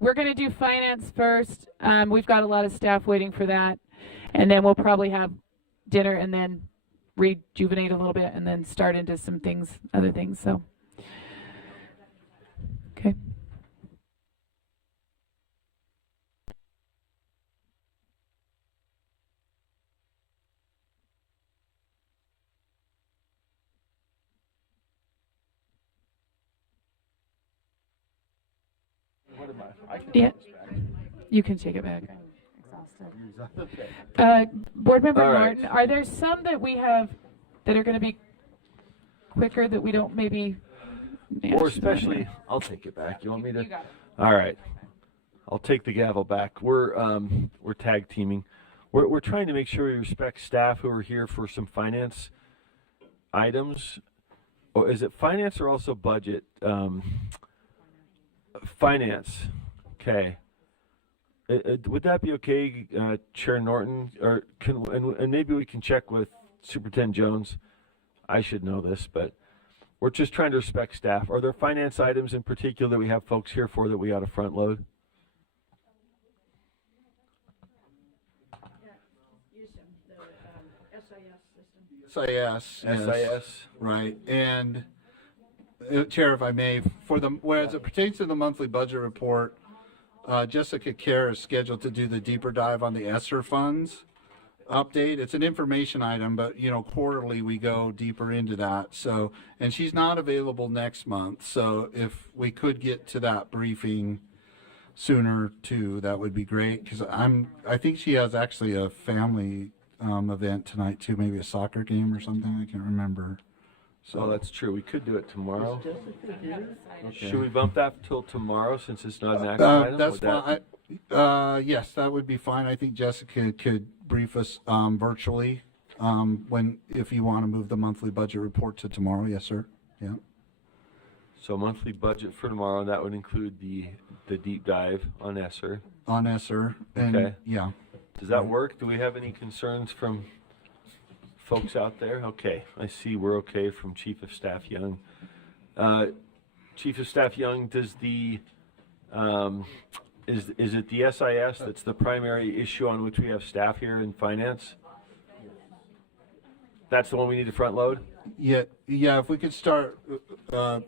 we're going to do finance first. We've got a lot of staff waiting for that. And then we'll probably have dinner and then rejuvenate a little bit and then start into some things, other things. So, okay. Yeah, you can take it back. Board Member Martin, are there some that we have that are going to be quicker that we don't maybe? Or especially, I'll take it back. You want me to? You got it. All right, I'll take the gavel back. We're tag teaming. We're trying to make sure we respect staff who are here for some finance items. Or is it finance or also budget? Finance. Okay. Would that be okay, Chair Norton? Or and maybe we can check with Superintendent Jones. I should know this, but we're just trying to respect staff. Are there finance items in particular that we have folks here for that we ought to front load? SIS. SIS. Right. And Chair, if I may, as it pertains to the monthly budget report, Jessica Kerr is scheduled to do the deeper dive on the ESSER funds update. It's an information item, but quarterly we go deeper into that. So, and she's not available next month. So if we could get to that briefing sooner too, that would be great. Because I think she has actually a family event tonight too, maybe a soccer game or something. I can't remember. So that's true. We could do it tomorrow. Okay. Should we bump that till tomorrow since it's not an action item? That's fine. Yes, that would be fine. I think Jessica could brief us virtually if you want to move the monthly budget report to tomorrow. Yes, sir. Yeah. So monthly budget for tomorrow, and that would include the deep dive on ESSER. On ESSER. And okay. Yeah. Does that work? Do we have any concerns from folks out there? Okay, I see we're okay from Chief of Staff Young. Chief of Staff Young, does the is it the SIS that's the primary issue on which we have staff here in finance? That's the one we need to front load? Yeah. If we could start at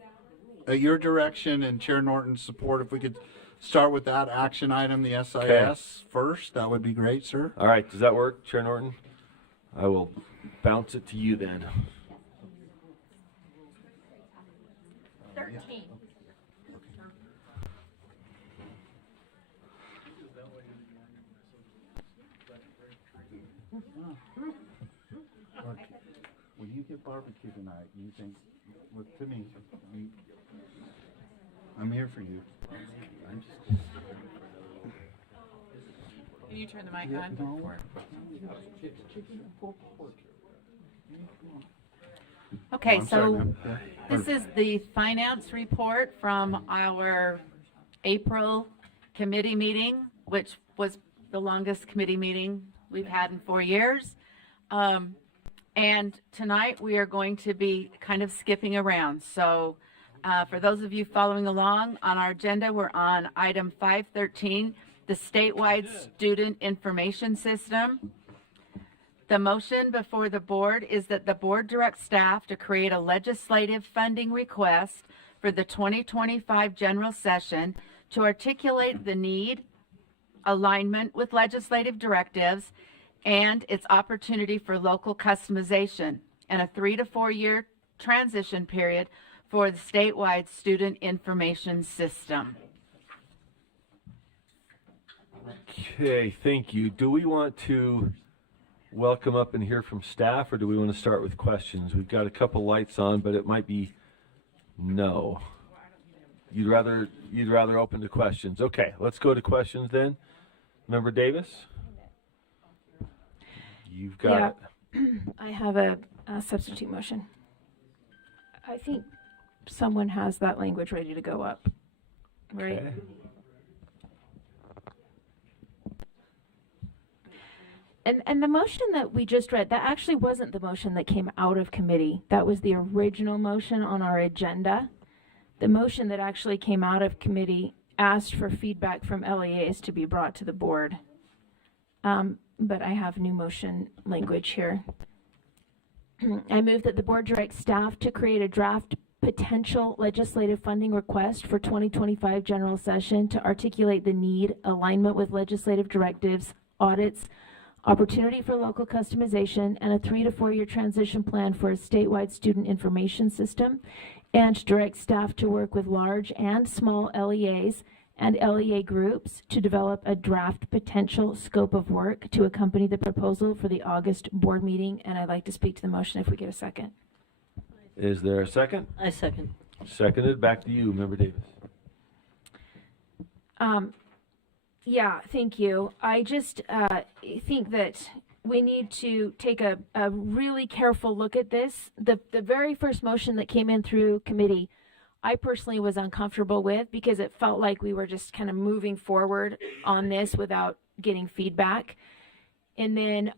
your direction and Chair Norton's support, if we could start with that action item, the SIS first, that would be great, sir. All right, does that work, Chair Norton? I will bounce it to you then. 13. When you get barbecue tonight, you think, look to me. I'm here for you. Can you turn the mic on? No. Okay, I'm sorry, so ma'am. this is the finance report from our April committee meeting, which was the longest committee meeting we've had in 4 years. And tonight we are going to be kind of skipping around. So for those of you following along on our agenda, we're on item 513, the statewide student information system. The motion before the board is that the board directs staff to create a legislative funding request for the 2025 general session to articulate the need, alignment with legislative directives, and its opportunity for local customization, and a 3 to 4 year transition period for the statewide student information system. Okay, thank you. Do we want to welcome up and hear from staff, or do we want to start with questions? We've got a couple lights on, but it might be no. You'd rather open to questions. Okay, let's go to questions then. Member Davis? You've got it. I have a substitute motion. I think someone has that language ready to go up, right? Okay. And the motion that we just read, that actually wasn't the motion that came out of committee. That was the original motion on our agenda. The motion that actually came out of committee asked for feedback from LEAs to be brought to the board. But I have new motion language here. I move that the board direct staff to create a draft potential legislative funding request for 2025 general session to articulate the need, alignment with legislative directives, audits, opportunity for local customization, and a 3 to 4 year transition plan for a statewide student information system, and direct staff to work with large and small LEAs and LEA groups to develop a draft potential scope of work to accompany the proposal for the August board meeting. And I'd like to speak to the motion if we get a second. Is there a second? I second. Seconded. Back to you, Member Davis. Yeah, thank you. I just think that we need to take a really careful look at this. The very first motion that came in through committee, I personally was uncomfortable with because it felt like we were just kind of moving forward on this without getting feedback. And then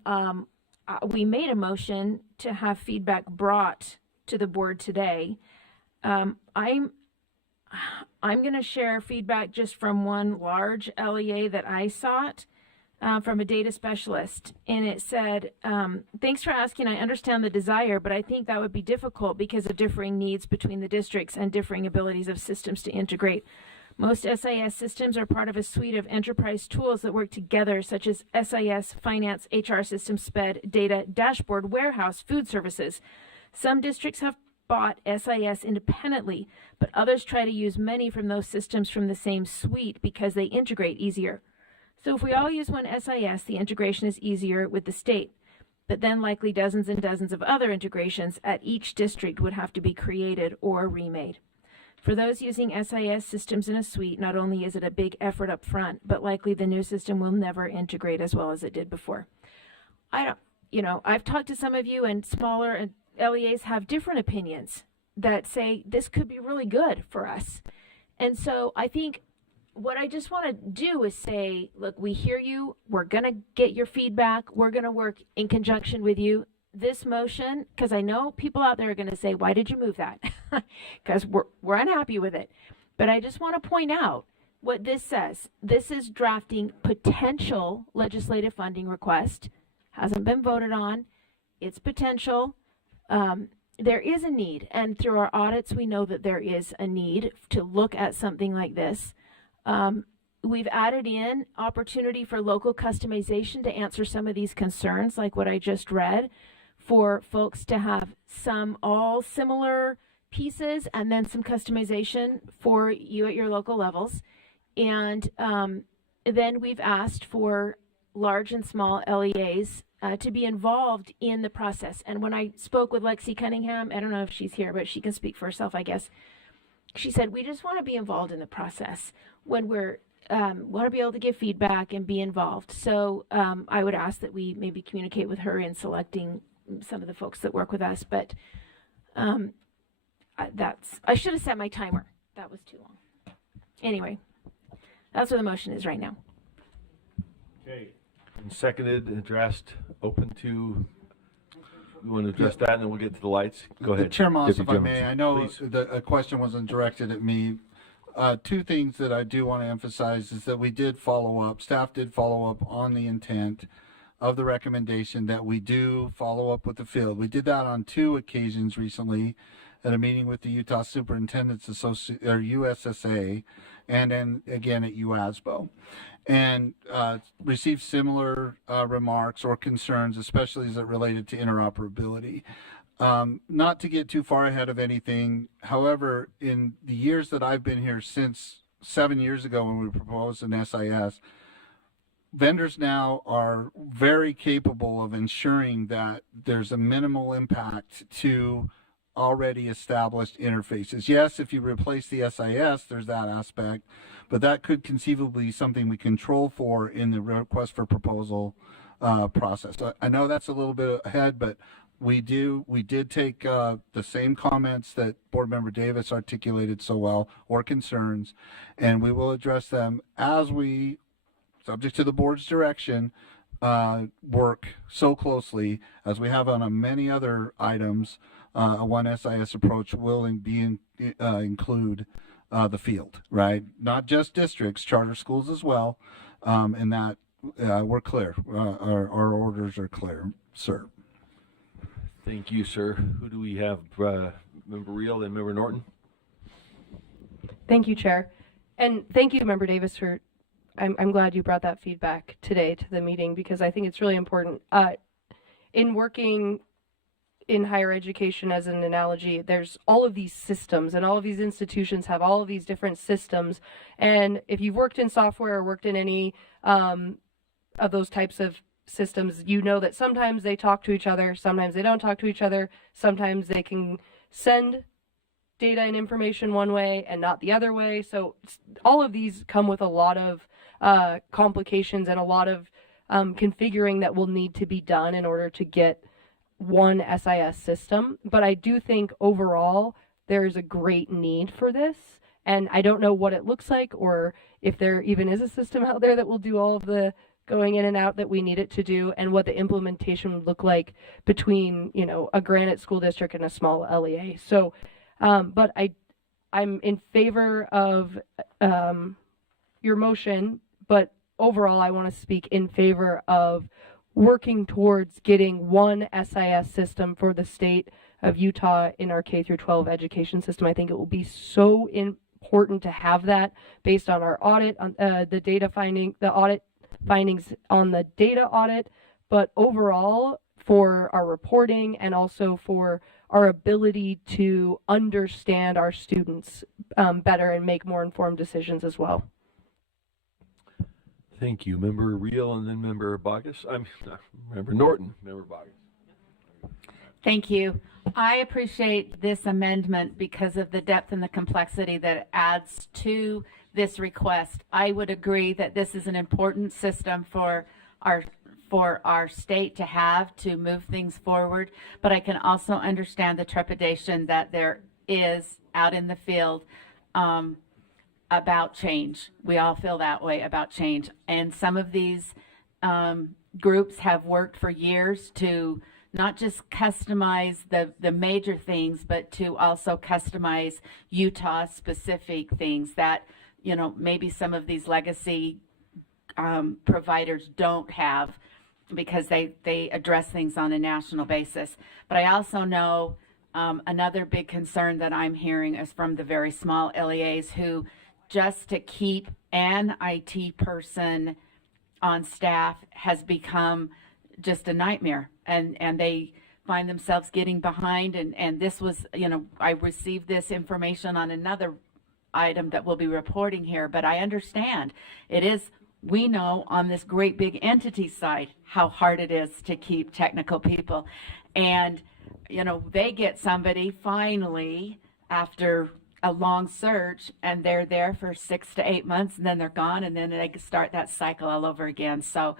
we made a motion to have feedback brought to the board today. I'm going to share feedback just from one large LEA that I sought from a data specialist. And it said, thanks for asking. I understand the desire, but I think that would be difficult because of differing needs between the districts and differing abilities of systems to integrate. Most SIS systems are part of a suite of enterprise tools that work together, such as SIS, finance, HR systems, SPED, data, dashboard, warehouse, food services. Some districts have bought SIS independently, but others try to use many from those systems from the same suite because they integrate easier. So if we all use one SIS, the integration is easier with the state, but then likely dozens and dozens of other integrations at each district would have to be created or remade. For those using SIS systems in a suite, not only is it a big effort up front, but likely the new system will never integrate as well as it did before. I've talked to some of you, and smaller LEAs have different opinions that say this could be really good for us. And so I think what I just want to do is say, look, we hear you. We're going to get your feedback. We're going to work in conjunction with you. This motion, because I know people out there are going to say, why did you move that? Because we're unhappy with it. But I just want to point out what this says. This is drafting potential legislative funding request. Hasn't been voted on. It's potential. There is a need, and through our audits, we know that there is a need to look at something like this. We've added in opportunity for local customization to answer some of these concerns, like what I just read, for folks to have some all similar pieces and then some customization for you at your local levels. And then we've asked for large and small LEAs to be involved in the process. And when I spoke with Lexi Cunningham, I don't know if she's here, but she can speak for herself, I guess. She said, we just want to be involved in the process when we're want to be able to give feedback and be involved. So I would ask that we maybe communicate with her in selecting some of the folks that work with us. But I should have set my timer. That was too long. Anyway, that's what the motion is right now. Okay. And seconded, addressed, open to. We want to address that, and then we'll get to the lights. Go ahead. Chair Moss, if Deputy I may, General. I know Please. a question wasn't directed at me. Two things that I do want to emphasize is that we did follow up, staff did follow up on the intent of the recommendation that we do follow up with the field. We did that on 2 occasions recently at a meeting with the Utah Superintendents Association, or USSA, and then again at UASBO. And received similar remarks or concerns, especially as it related to interoperability. Not to get too far ahead of anything, however, in the years that I've been here, since 7 years ago when we proposed an SIS, vendors now are very capable of ensuring that there's a minimal impact to already established interfaces. Yes, if you replace the SIS, there's that aspect, but that could conceivably be something we control for in the request for proposal process. I know that's a little bit ahead, but we did take the same comments that Board Member Davis articulated so well, or concerns, and we will address them as we, subject to the board's direction, work so closely as we have on many other items. A one SIS approach will include the field, right? Not just districts, charter schools as well, and that we're clear. Our orders are clear, sir. Thank you, sir. Who do we have? Member Reel and Member Norton? Thank you, Chair. And thank you, Member Davis, for, I'm glad you brought that feedback today to the meeting because I think it's really important. In working in higher education as an analogy, there's all of these systems and all of these institutions have all of these different systems. And if you've worked in software or worked in any of those types of systems, you know that sometimes they talk to each other, sometimes they don't talk to each other, sometimes they can send data and information one way and not the other way. So all of these come with a lot of complications and a lot of configuring that will need to be done in order to get one SIS system. But I do think overall there's a great need for this. And I don't know what it looks like or if there even is a system out there that will do all of the going in and out that we need it to do and what the implementation would look like between, you know, a Granite school district and a small LEA. So, but I'm in favor of your motion, but overall I want to speak in favor of working towards getting one SIS system for the state of Utah in our K through 12 education system. I think it will be so important to have that based on our audit, on the data finding, the audit findings on the data audit, but overall for our reporting and also for our ability to understand our students better and make more informed decisions as well. Thank you. Member Reel and then Member Bogus. Member Norton. Member Bogus. Thank you. I appreciate this amendment because of the depth and the complexity that it adds to this request. I would agree that this is an important system for our state to have to move things forward, but I can also understand the trepidation that there is out in the field about change. We all feel that way about change. And some of these groups have worked for years to not just customize the major things, but to also customize Utah specific things that, you know, maybe some of these legacy providers don't have because they address things on a national basis. But I also know another big concern that I'm hearing is from the very small LEAs who just to keep an IT person on staff has become just a nightmare, and they find themselves getting behind, and this was, you know, I received this information on another item that we'll be reporting here, but I understand it is, we know on this great big entity side how hard it is to keep technical people, and you know, they get somebody finally after a long search and they're there for 6 to 8 months and then they're gone and then they start that cycle all over again. So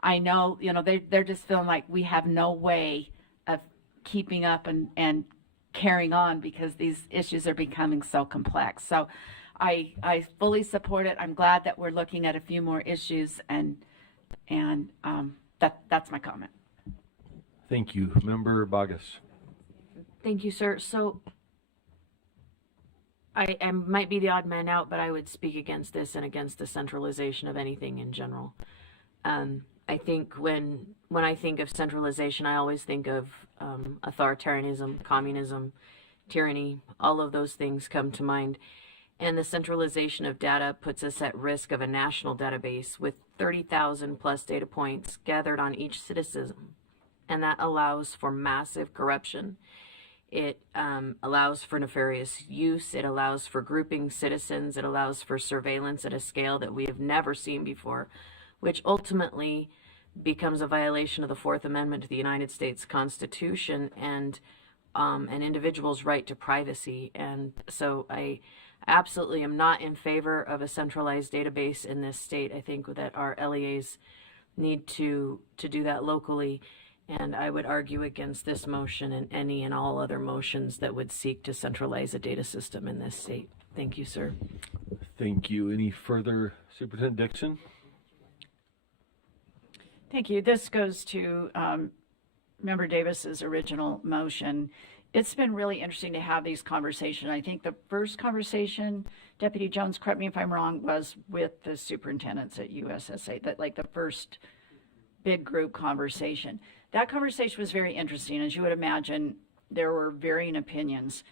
I know, you know, they're just feeling like we have no way of keeping up and carrying on because these issues are becoming so complex. So I fully support it. I'm glad that we're looking at a few more issues and that's my comment. Thank you. Member Bogus. Thank you, sir. So I might be the odd man out, but I would speak against this and against the centralization of anything in general. I think when I think of centralization, I always think of authoritarianism, communism, tyranny. All of those things come to mind. And the centralization of data puts us at risk of a national database with 30,000 plus data points gathered on each citizen. And that allows for massive corruption. It allows for nefarious use. It allows for grouping citizens. It allows for surveillance at a scale that we have never seen before, which ultimately becomes a violation of the Fourth Amendment to the United States Constitution and an individual's right to privacy. And so I absolutely am not in favor of a centralized database in this state. I think that our LEAs need to do that locally. And I would argue against this motion and any and all other motions that would seek to centralize a data system in this state. Thank you, sir. Thank you. Any further, Superintendent Dixon? Thank you. This goes to Member Davis's original motion. it's been really interesting to have these conversations. I think the first conversation, Deputy Jones, correct me if I'm wrong, was with the superintendents at USSA, that like the first big group conversation. That conversation was very interesting. As you would imagine, there were varying opinions.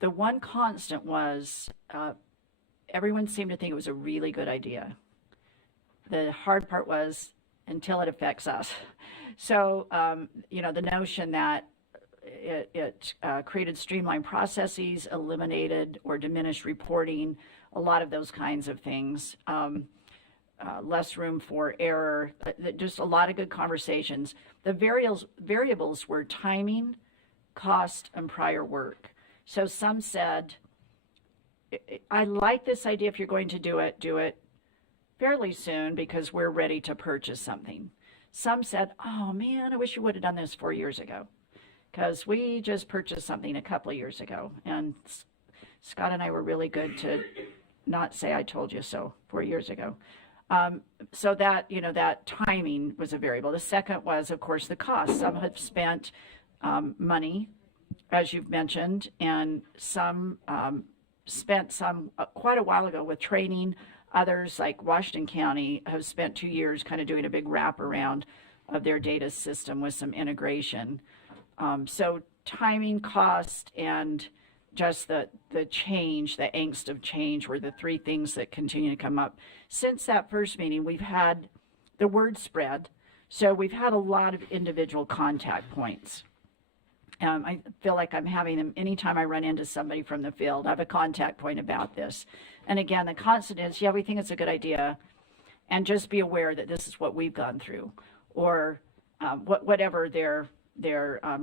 The one constant was everyone seemed to think it was a really good idea. The hard part was until it affects us. So, the notion that it created streamlined processes, eliminated or diminished reporting, a lot of those kinds of things, less room for error, just a lot of good conversations. The variables were timing, cost, and prior work. So some said, I like this idea. If you're going to do it fairly soon because we're ready to purchase something. Some said, oh man, I wish you would have done this 4 years ago because we just purchased something a couple of years ago. And Scott and I were really good to not say I told you so 4 years ago. So that, that timing was a variable. The second was, of course, the cost. Some have spent money, as you've mentioned, and some spent some quite a while ago with training. Others, like Washington County, have spent 2 years kind of doing a big wraparound of their data system with some integration. So timing, cost, and just the change, the angst of change were the three things that continue to come up. Since that first meeting, we've had the word spread. So we've had a lot of individual contact points. I feel like I'm having them anytime I run into somebody from the field. I have a contact point about this. And again, the constant is, yeah, we think it's a good idea. And just be aware that this is what we've gone through. Or whatever their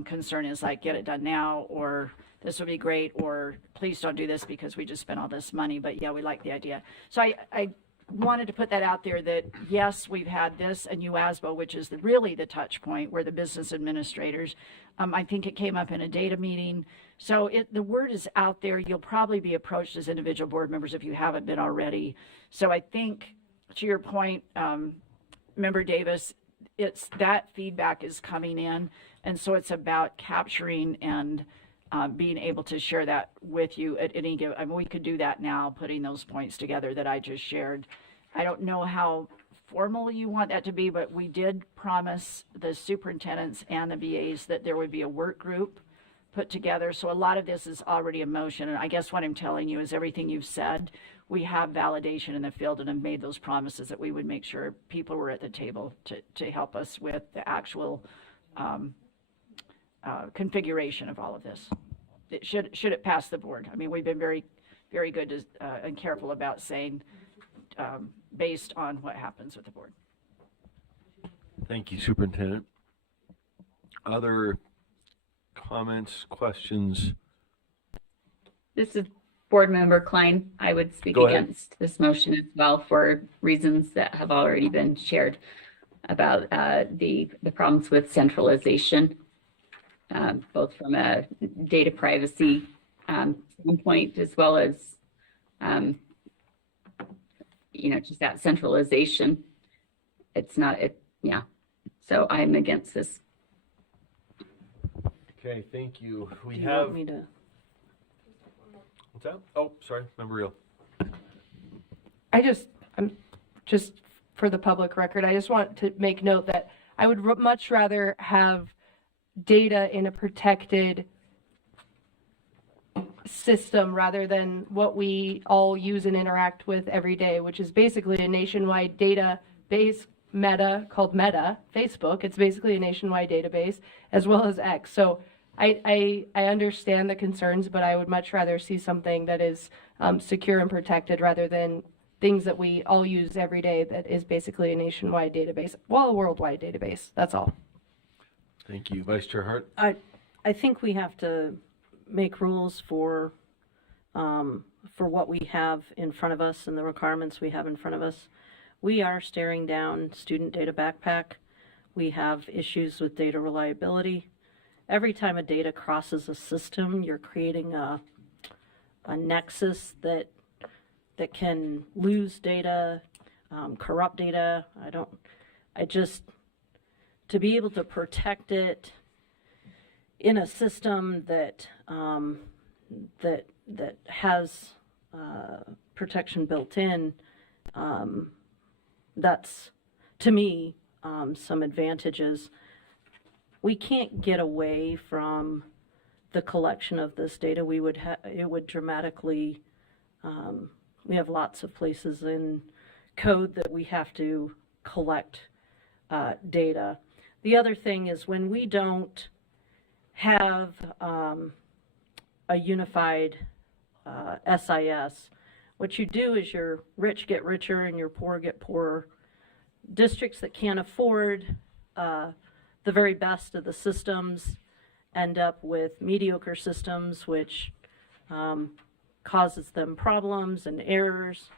concern is, like, get it done now, or this would be great, or please don't do this because we just spent all this money. But yeah, we like the idea. So I wanted to put that out there that, yes, we've had this, and UASBO, which is really the touch point where the business administrators, I think it came up in a data meeting. So the word is out there. You'll probably be approached as individual board members if you haven't been already. So I think, to your point, Member Davis, it's that feedback is coming in. And so it's about capturing and being able to share that with you at any given. I mean, we could do that now, putting those points together that I just shared. I don't know how formal you want that to be, but we did promise the superintendents and the BAs that there would be a work group put together. So a lot of this is already in motion. And I guess what I'm telling you is everything you've said, we have validation in the field and have made those promises that we would make sure people were at the table to help us with the actual configuration of all of this. Should it pass the board? I mean, we've been very, very good and careful about saying based on what happens with the board. Thank you, Superintendent. Other comments, questions? This is Board Member Klein. I would speak Go ahead. against this motion as well for reasons that have already been shared about the problems with centralization, both from a data privacy standpoint as well as, just that centralization. It's not, yeah. So I'm against this. Okay, thank you. We Do you have. want me to? What's that? Oh, sorry, Member Reel. I'm just for the public record, I just want to make note that I would much rather have data in a protected system rather than what we all use and interact with every day, which is basically a nationwide database called Meta, Facebook. It's basically a nationwide database as well as X. So I understand the concerns, but I would much rather see something that is secure and protected rather than things that we all use every day that is basically a nationwide database, well, a worldwide database. That's all. Thank you. Vice Chair Hart? I think we have to make rules for what we have in front of us and the requirements we have in front of us. We are staring down student data backpack. We have issues with data reliability. Every time a data crosses a system, you're creating a nexus that can lose data, corrupt data. To be able to protect it, in a system that that has protection built in, that's to me some advantages. We can't get away from the collection of this data. It would dramatically. We have lots of places in code that we have to collect data. The other thing is when we don't have a unified SIS, what you do is your rich get richer and your poor get poorer. Districts that can't afford the very best of the systems end up with mediocre systems, which causes them problems and errors,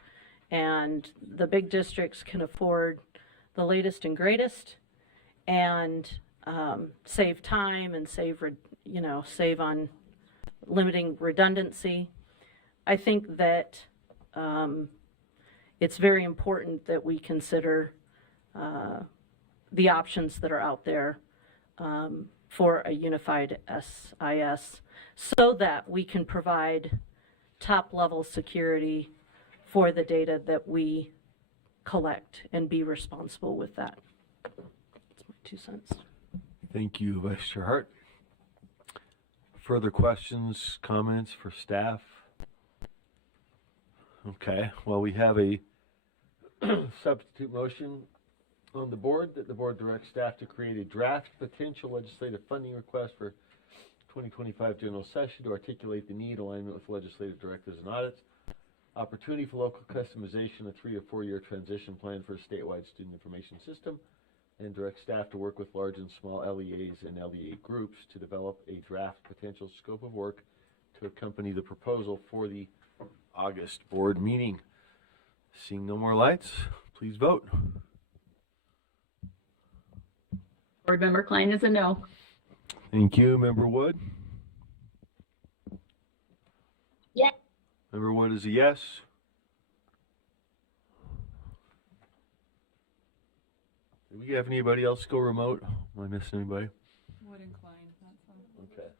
and the big districts can afford the latest and greatest and save time and save on limiting redundancy. I think that it's very important that we consider the options that are out there for a unified SIS so that we can provide top-level security for the data that we collect and be responsible with that. That's my 2 cents. Thank you, Vice Chair Hart. Further questions, comments for staff? Okay, well, we have a substitute motion on the board that the board directs staff to create a draft potential legislative funding request for 2025 general session to articulate the need, alignment with legislative directives and audits, opportunity for local customization, a 3 to 4 year transition plan for a statewide student information system, and direct staff to work with large and small LEAs and LEA groups to develop a draft potential scope of work to accompany the proposal for the August board meeting. Seeing no more lights, please vote. Board Member Klein is a no. Thank you. Member Wood? Yes. Member Wood is a yes. Do we have anybody else go remote? Am I missing anybody? Wood and Klein, that's all. Okay.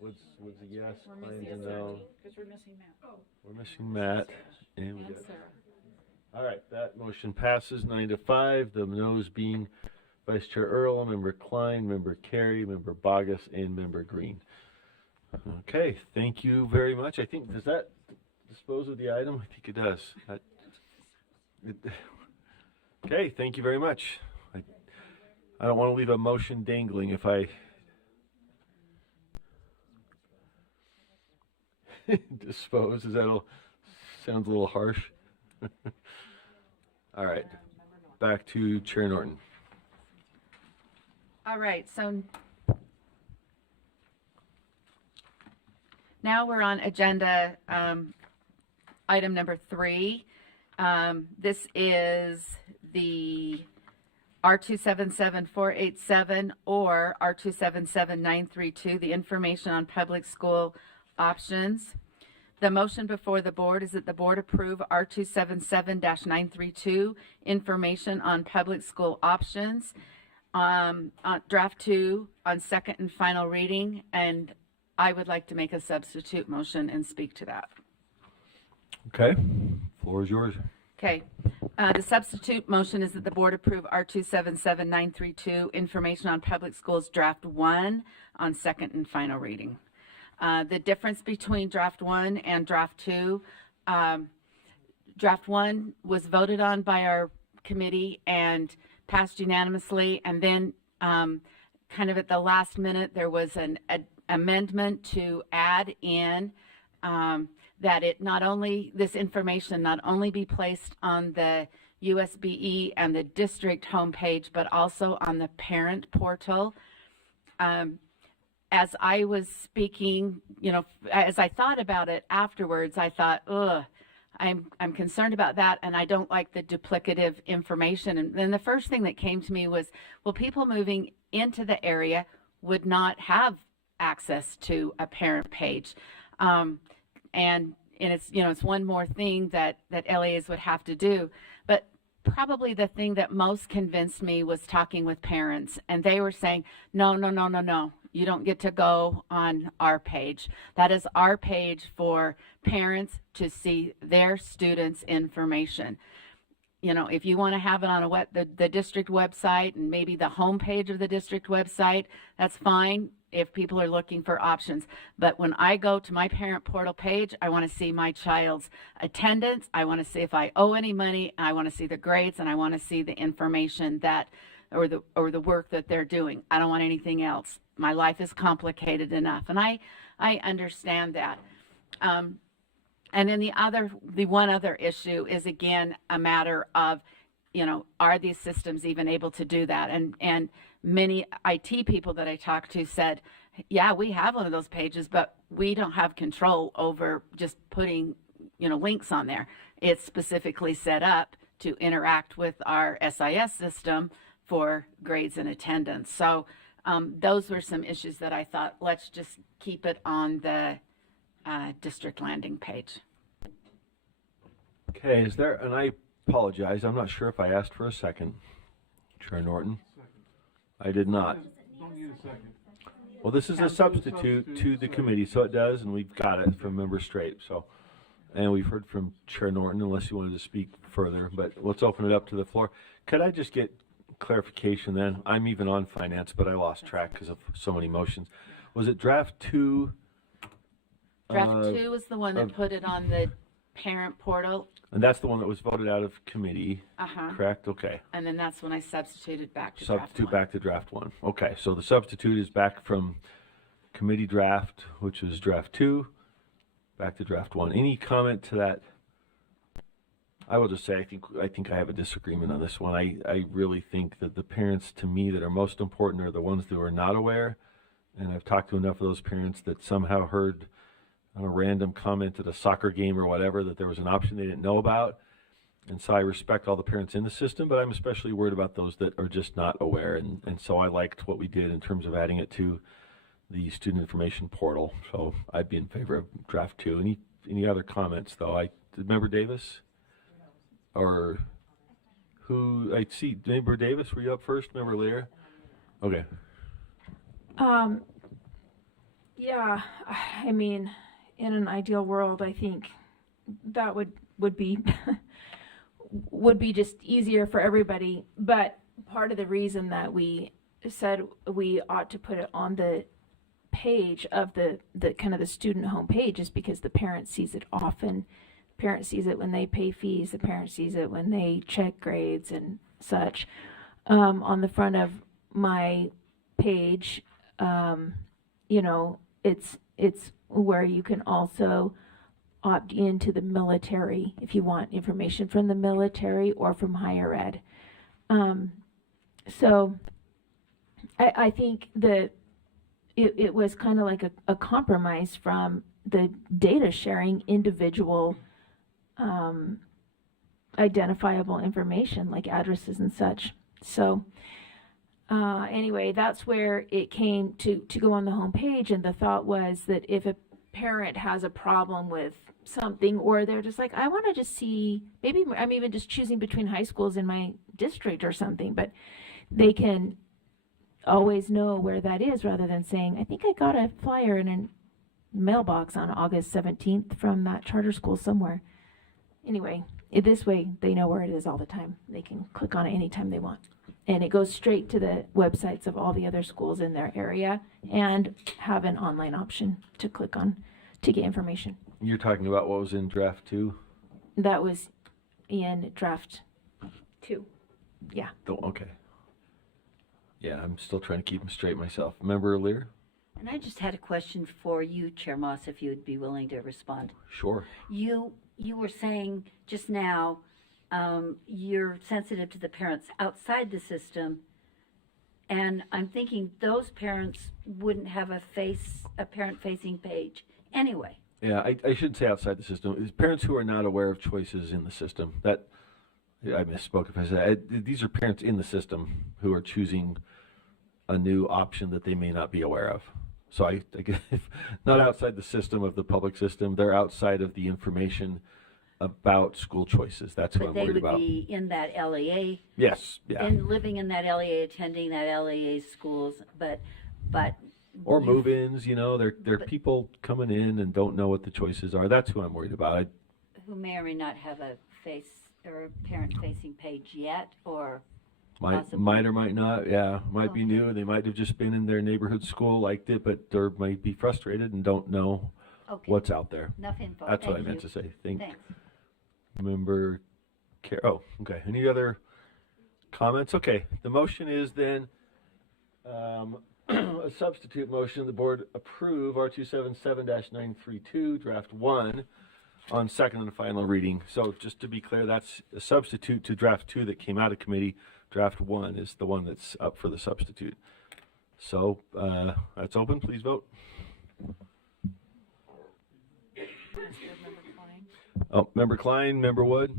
Wood's a yes. Klein's a no. Because we're missing Matt. We're missing Matt. And we got. Sarah. All right, that motion passes 9-5. The noes being Vice Chair Earl, Member Klein, Member Carey, Member Bogus, and Member Green. Okay, thank you very much. I think, does that dispose of the item? I think it does. Okay, thank you very much. I don't want to leave a motion dangling if I dispose. Sounds a little harsh. All right, back to Chair Norton. All right, so now we're on agenda item number 3. This is the R277487 or R277932, the information on public school options. The motion before the board is that the board approve R277-932, information on public school options, on draft 2 on second and final reading, and I would like to make a substitute motion and speak to that. Okay, floor is yours. Okay, the substitute motion is that the board approve R277-932, information on public schools draft 1 on second and final reading. The difference between draft 1 and draft 2, draft 1 was voted on by our committee and passed unanimously, and then kind of at the last minute there was an amendment to add in that it not only, this information not only be placed on the USBE and the district homepage, but also on the parent portal. As I was speaking, as I thought about it afterwards, I thought, I'm concerned about that, and I don't like the duplicative information. And then the first thing that came to me was, well, people moving into the area would not have access to a parent page. And it's, it's one more thing that LEAs would have to do. But probably the thing that most convinced me was talking with parents, and they were saying, no, no, no, no, no. You don't get to go on our page. That is our page for parents to see their students' information. You know, if you want to have it on the district website and maybe the homepage of the district website, that's fine if people are looking for options. But when I go to my parent portal page, I want to see my child's attendance. I want to see if I owe any money. I want to see the grades, and I want to see the information that, or the work that they're doing. I don't want anything else. My life is complicated enough, and I understand that. And then the one other issue is, again, a matter of, you know, are these systems even able to do that? And many IT people that I talked to said, yeah, we have one of those pages, but we don't have control over just putting, you know, links on there. It's specifically set up to interact with our SIS system for grades and attendance. So those were some issues that I thought, let's just keep it on the district landing page. Okay, and I apologize, I'm not sure if I asked for a second. Chair Norton? I did not. Well, this is a substitute to the committee, so it does, and we've got it from Member Strape. So, and we've heard from Chair Norton, unless you wanted to speak further, but let's open it up to the floor. Could I just get clarification then? I'm even on finance, but I lost track because of so many motions. Was it draft 2? Draft 2 is the one that put it on the parent portal. And that's the one that was voted out of committee, correct? Okay. And then that's when I substituted back to draft Substitute 1. back to draft 1. Okay, so the substitute is back from committee draft, which is draft 2, back to draft 1. Any comment to that? I will just say I think I have a disagreement on this one. I really think that the parents, to me, that are most important are the ones that are not aware. And I've talked to enough of those parents that somehow heard on a random comment at a soccer game or whatever that there was an option they didn't know about. And so I respect all the parents in the system, but I'm especially worried about those that are just not aware. And so I liked what we did in terms of adding it to the student information portal. So I'd be in favor of draft 2. Any other comments though? Member Davis? Or who? I see Member Davis, were you up first? Member Lear? Okay. Yeah, I mean, in an ideal world, I think that would be would be just easier for everybody. But part of the reason that we said we ought to put it on the page of the kind of the student homepage is because the parent sees it often. The parent sees it when they pay fees. The parent sees it when they check grades and such. On the front of my page, you know, it's where you can also opt into the military if you want information from the military or from higher ed. So I think that it was kind of like a compromise from the data sharing individual identifiable information like addresses and such. So anyway, that's where it came to go on the homepage, and the thought was that if a parent has a problem with something, or they're just like, I want to just see, maybe I'm even just choosing between high schools in my district or something, but they can always know where that is rather than saying, I think I got a flyer in a mailbox on August 17th from that charter school somewhere. Anyway, this way they know where it is all the time. They can click on it anytime they want. And it goes straight to the websites of all the other schools in their area and have an online option to click on to get information. You're talking about what was in draft 2? That was in draft 2. Yeah. Okay. Yeah, I'm still trying to keep them straight myself. Member Lear? And I just had a question for you, Chair Moss, if you would be willing to respond. Sure. You were saying just now you're sensitive to the parents outside the system, and I'm thinking those parents wouldn't have a parent-facing page anyway. Yeah, I shouldn't say outside the system. It's parents who are not aware of choices in the system. That I misspoke if I said these are parents in the system who are choosing a new option that they may not be aware of. So I guess not outside the system of the public system. They're outside of the information about school choices. That's what But I'm they worried would about. be in that LEA, Yes, yeah. and living in that LEA, attending that LEA schools, but Or move-ins, you know, they're people coming in and don't know what the choices are. That's who I'm worried about. who may or may not have a face or a parent-facing page yet, or possibly. Might or might not, yeah. Might be Okay. new. They might have just been in their neighborhood school, liked it, but they might be frustrated and don't know Okay. what's out there. Enough info. That's what I Thank meant you. to say. Thanks. Member oh, okay. Any other comments? Okay. The motion is then a substitute motion. The board approve R277-932, draft 1, on second and final reading. So just to be clear, that's a substitute to draft 2 that came out of committee. Draft 1 is the one that's up for the substitute. So that's open. Please vote. Oh, Member Klein, Member Wood.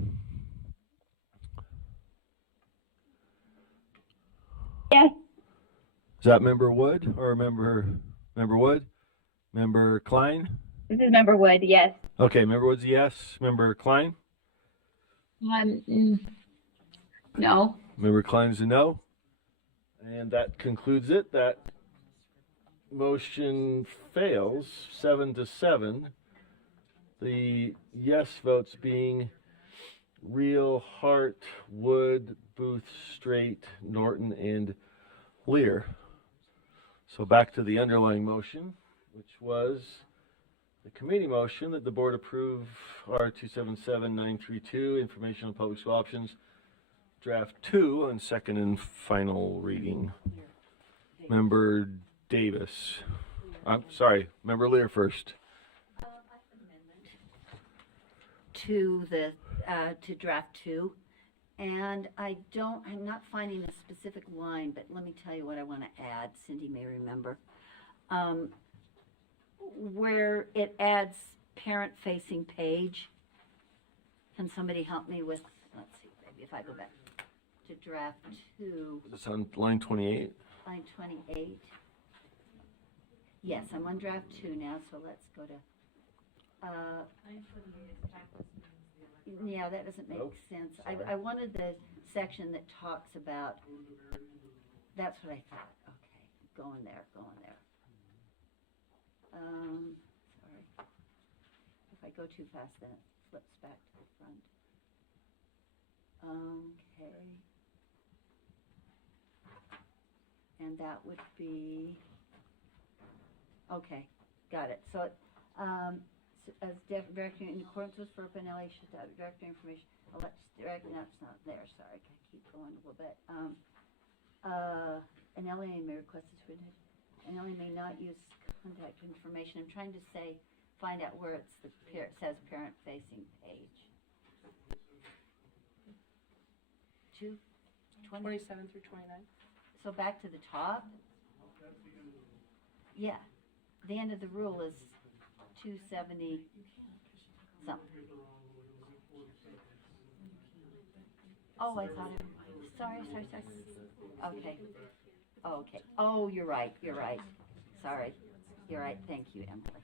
Yes. Is that Member Wood or Member Wood? Member Klein? This is Member Wood, yes. Okay, Member Wood's a yes. Member Klein? No. Member Klein's a no. And that concludes it. That motion fails 7-7. The yes votes being Reel, Hart, Wood, Booth, Straight, Norton, and Lear. So back to the underlying motion, which was the committee motion that the board approve R277-932, Information on Public School Options, draft 2 on second and final reading. Member Davis. I'm sorry, Member Lear first. To the to draft 2, and I'm not finding a specific line, but let me tell you what I want to add. Cindy may remember, where it adds parent-facing page. Can somebody help me with? Let's see, maybe if I go back to draft 2, It's on line 28. line 28. Yes, I'm on draft 2 now, so let's go to. Yeah, that doesn't make Nope. sense. I wanted the section that talks about, that's what I thought. Okay, going there. Sorry. If I go too fast, then it flips back to the front. Okay. And that would be, okay, got it. So, as directing in accordance with FERPA and LA should have director information, directing, that's not there, sorry, I keep going a little bit. An LA may request this, an LA may not use contact information. I'm trying to find out where it's it says parent facing page. 27 through 29. So back to the top? Yeah, the end of the rule is 270 something. Oh, I thought it, sorry. Okay. Oh, you're right. Sorry. You're right. Thank you, Emily.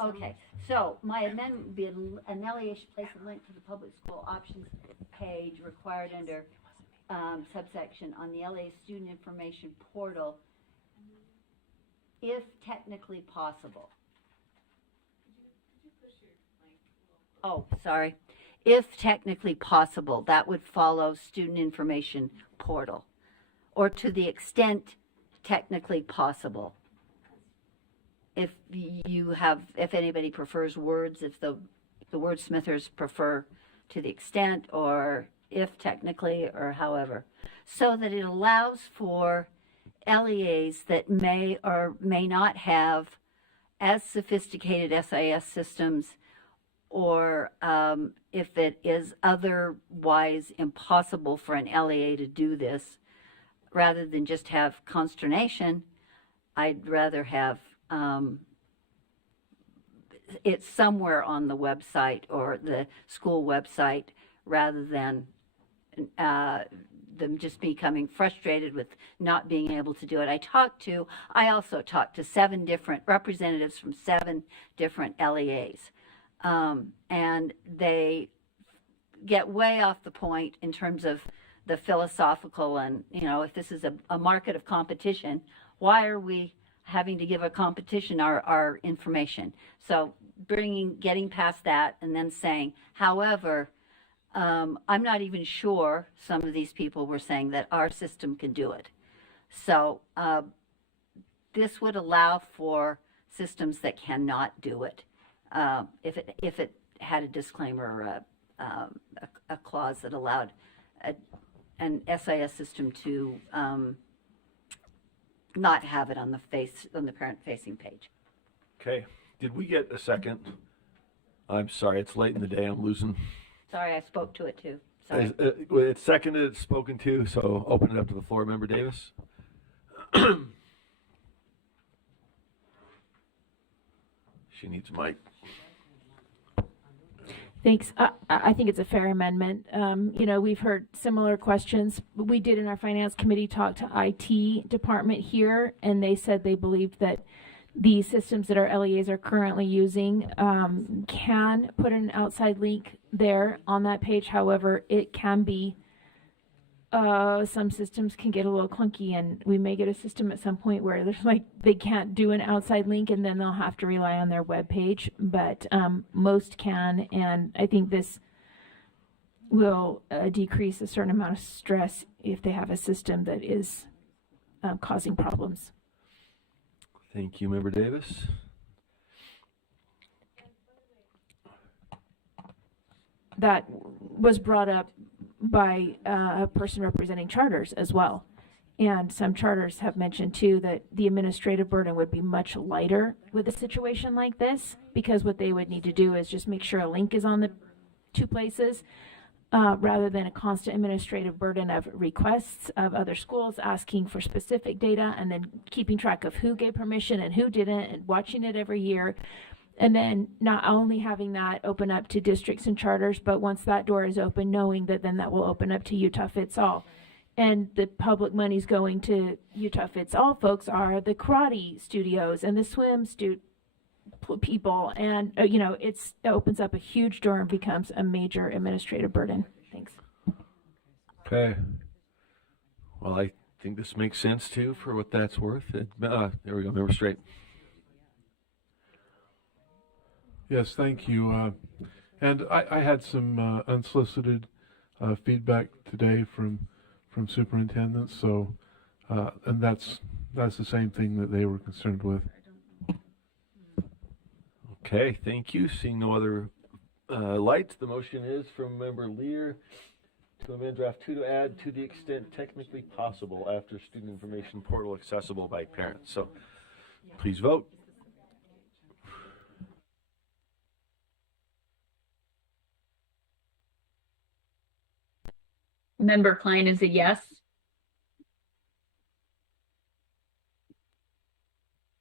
Okay, so my amendment would be an LEA should place a link to the public school options page required under subsection on the LEA student information portal if technically possible. Oh, sorry. If technically possible, that would follow student information portal, or to the extent technically possible. If anybody prefers words, if the wordsmithers prefer to the extent, or if technically, or however, so that it allows for LEAs that may or may not have as sophisticated SIS systems, or if it is otherwise impossible for an LEA to do this, rather than just have consternation, I'd rather have it's somewhere on the website or the school website, rather than them just becoming frustrated with not being able to do it. I also talked to 7 different representatives from 7 different LEAs. and they get way off the point in terms of the philosophical and, if this is a market of competition, why are we having to give a competition our information? So getting past that and then saying, however, I'm not even sure some of these people were saying that our system can do it. So this would allow for systems that cannot do it if it had a disclaimer or a clause that allowed an SIS system to not have it on the parent-facing page. Okay. Did we get a second? I'm sorry, it's late in the day. I'm losing. Sorry, I spoke to it too. Sorry. It's seconded, it's spoken to, so open it up to the floor. Member Davis? She needs a mic. Thanks. I think it's a fair amendment. We've heard similar questions. We did in our finance committee talk to IT department here, and they said they believed that the systems that our LEAs are currently using can put an outside link there on that page. However, it can be, some systems can get a little clunky, and we may get a system at some point where there's they can't do an outside link, and then they'll have to rely on their web page. But most can, and I think this will decrease a certain amount of stress if they have a system that is causing problems. Thank you, Member Davis. That was brought up by a person representing charters as well. And some charters have mentioned too that the administrative burden would be much lighter with a situation like this, because what they would need to do is just make sure a link is on the two places, rather than a constant administrative burden of requests of other schools asking for specific data and then keeping track of who gave permission and who didn't and watching it every year. And then not only having that open up to districts and charters, but once that door is open, knowing that then that will open up to Utah Fits All. And the public money's going to Utah Fits All folks are the karate studios and the swim people. And, it opens up a huge door and becomes a major administrative burden. Thanks. Okay. Well, I think this makes sense too, for what that's worth. There we go, Member Straight. Yes, thank you. And I had some unsolicited feedback today from superintendents. So, and that's the same thing that they were concerned with. Okay, thank you. Seeing no other lights, the motion is from Member Lear to amend draft 2 to add to the extent technically possible after student information portal accessible by parents. So please vote. Member Klein is a yes.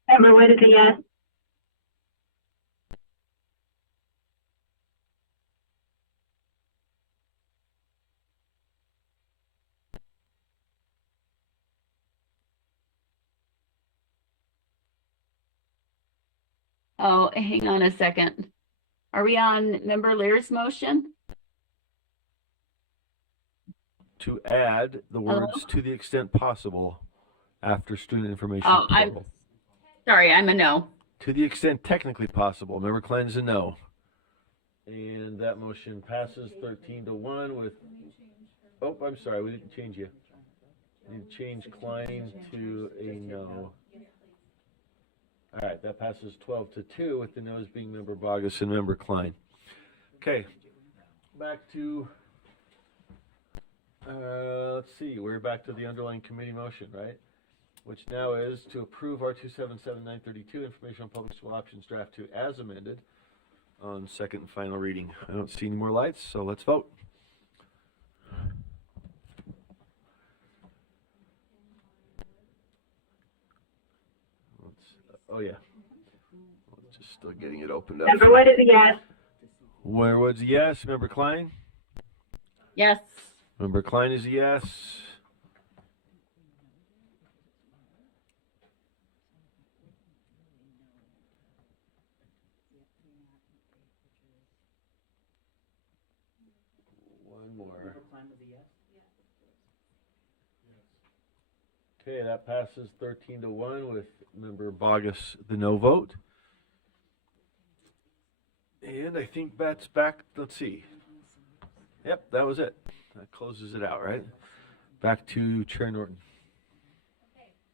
Member Wood is a yes. Oh, hang on a second. Are we on Member Lear's motion? To add the words Hello? to the extent possible after student information Oh, portal. Sorry, I'm a no. To the extent technically possible. Member Klein is a no. And that motion passes 13-1 with, oh, I'm sorry, we didn't change you. We didn't change Klein to a no. All right, that passes 12-2 with the no's being Member Bogus and Member Klein. Okay, back to, let's see, we're back to the underlying committee motion, right? Which now is to approve R277932, Information on Public School Options Draft 2 as amended on second and final reading. I don't see any more lights, so let's vote. Oh yeah, just still getting it opened up. Member Wood is a yes. Where was a yes? Member Klein? Yes. Member Klein is a yes. Or... Okay, that passes 13-1 with Member Bogus the no vote. And I think that's back. Let's see. Yep, that was it. That closes it out, right? Back to Chair Norton.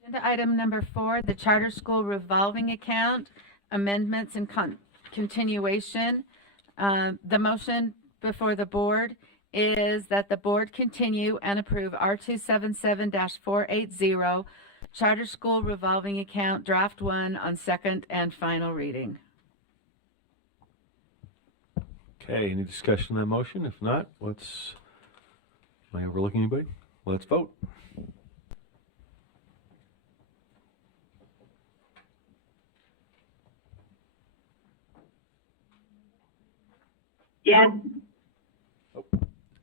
Agenda item number 4, the charter school revolving account, amendments and continuation. The motion before the board is that the board continue and approve R277-480 charter school revolving account draft 1 on second and final reading. Okay, any discussion on that motion? If not, let's, am I overlooking anybody? Let's vote. Yes.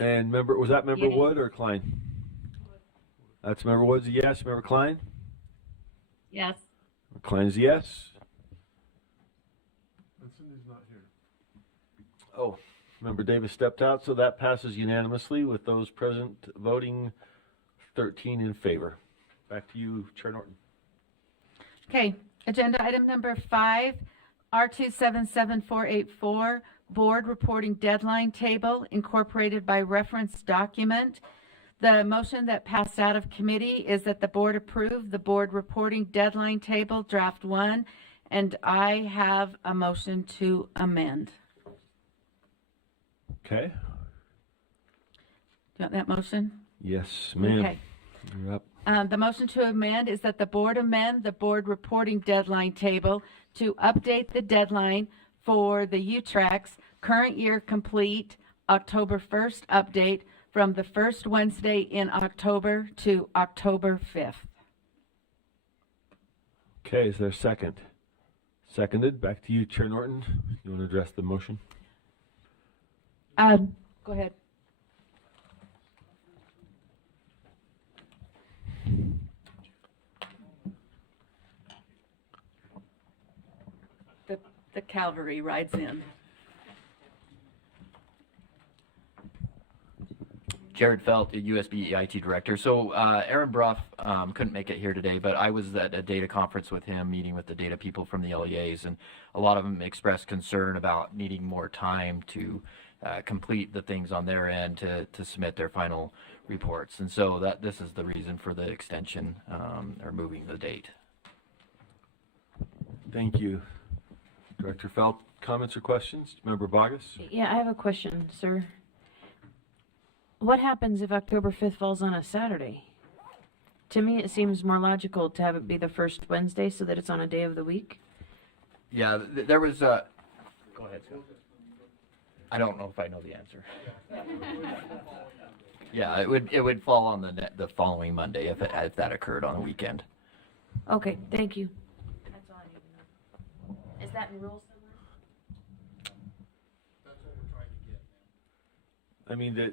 And member, was that member Yes. Wood or Klein? That's member Wood's a yes. Member Klein? Yes. Klein's a yes. And Cindy's not here. Oh, member Davis stepped out, so that passes unanimously with those present voting 13 in favor. Back to you, Chair Norton. Okay, agenda item number 5, R277-484, board reporting deadline table incorporated by reference document. The motion that passed out of committee is that the board approve the board reporting deadline table draft 1, and I have a motion to amend. Okay. You want that motion? Yes, ma'am. Okay. You're up. The motion to amend is that the board amend the board reporting deadline table to update the deadline for the UTRAC's current year complete October 1st update from the first Wednesday in October to October 5th. Okay, is there a second? Seconded. Back to you, Chair Norton. You want to address the motion? Go ahead. The cavalry rides in. Jared Felt, the USB IT director. So Aaron Bruff couldn't make it here today, but I was at a data conference with him, meeting with the data people from the LEAs, and a lot of them expressed concern about needing more time to complete the things on their end to submit their final reports. And so this is the reason for the extension or moving the date. Thank you. Director Felt, comments or questions? Member Bogus? Yeah, I have a question, sir. What happens if October 5th falls on a Saturday? To me, it seems more logical to have it be the first Wednesday so that it's on a day of the week. Yeah, there was a... Go ahead, Scott. I don't know if I know the answer. Yeah, it would fall on the following Monday if that occurred on a weekend. Okay, thank you. That's all I need to know. Is that in rules somewhere? I mean,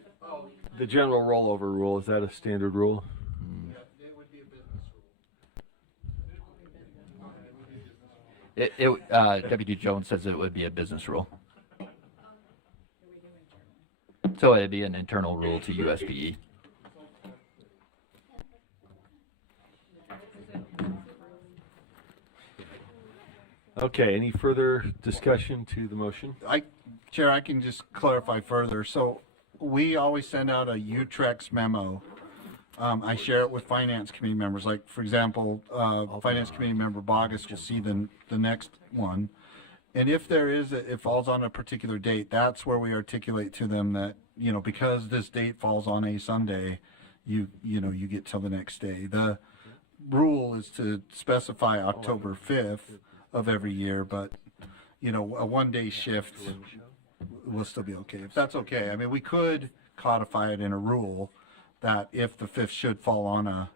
the general rollover rule, is that a standard rule? It would be a business rule. Deputy Jones says it would be a business rule. So it'd be an internal rule to USBE. Okay, any further discussion to the motion? Chair, I can just clarify further. So we always send out a UTREX memo. I share it with finance committee members. Like, for example, finance committee member Bogus will see the next one. And if it falls on a particular date, that's where we articulate to them that, because this date falls on a Sunday, you get till the next day. The rule is to specify October 5th of every year, but, a 1-day shift will still be okay. If that's okay. I mean, we could codify it in a rule that if the 5th should fall on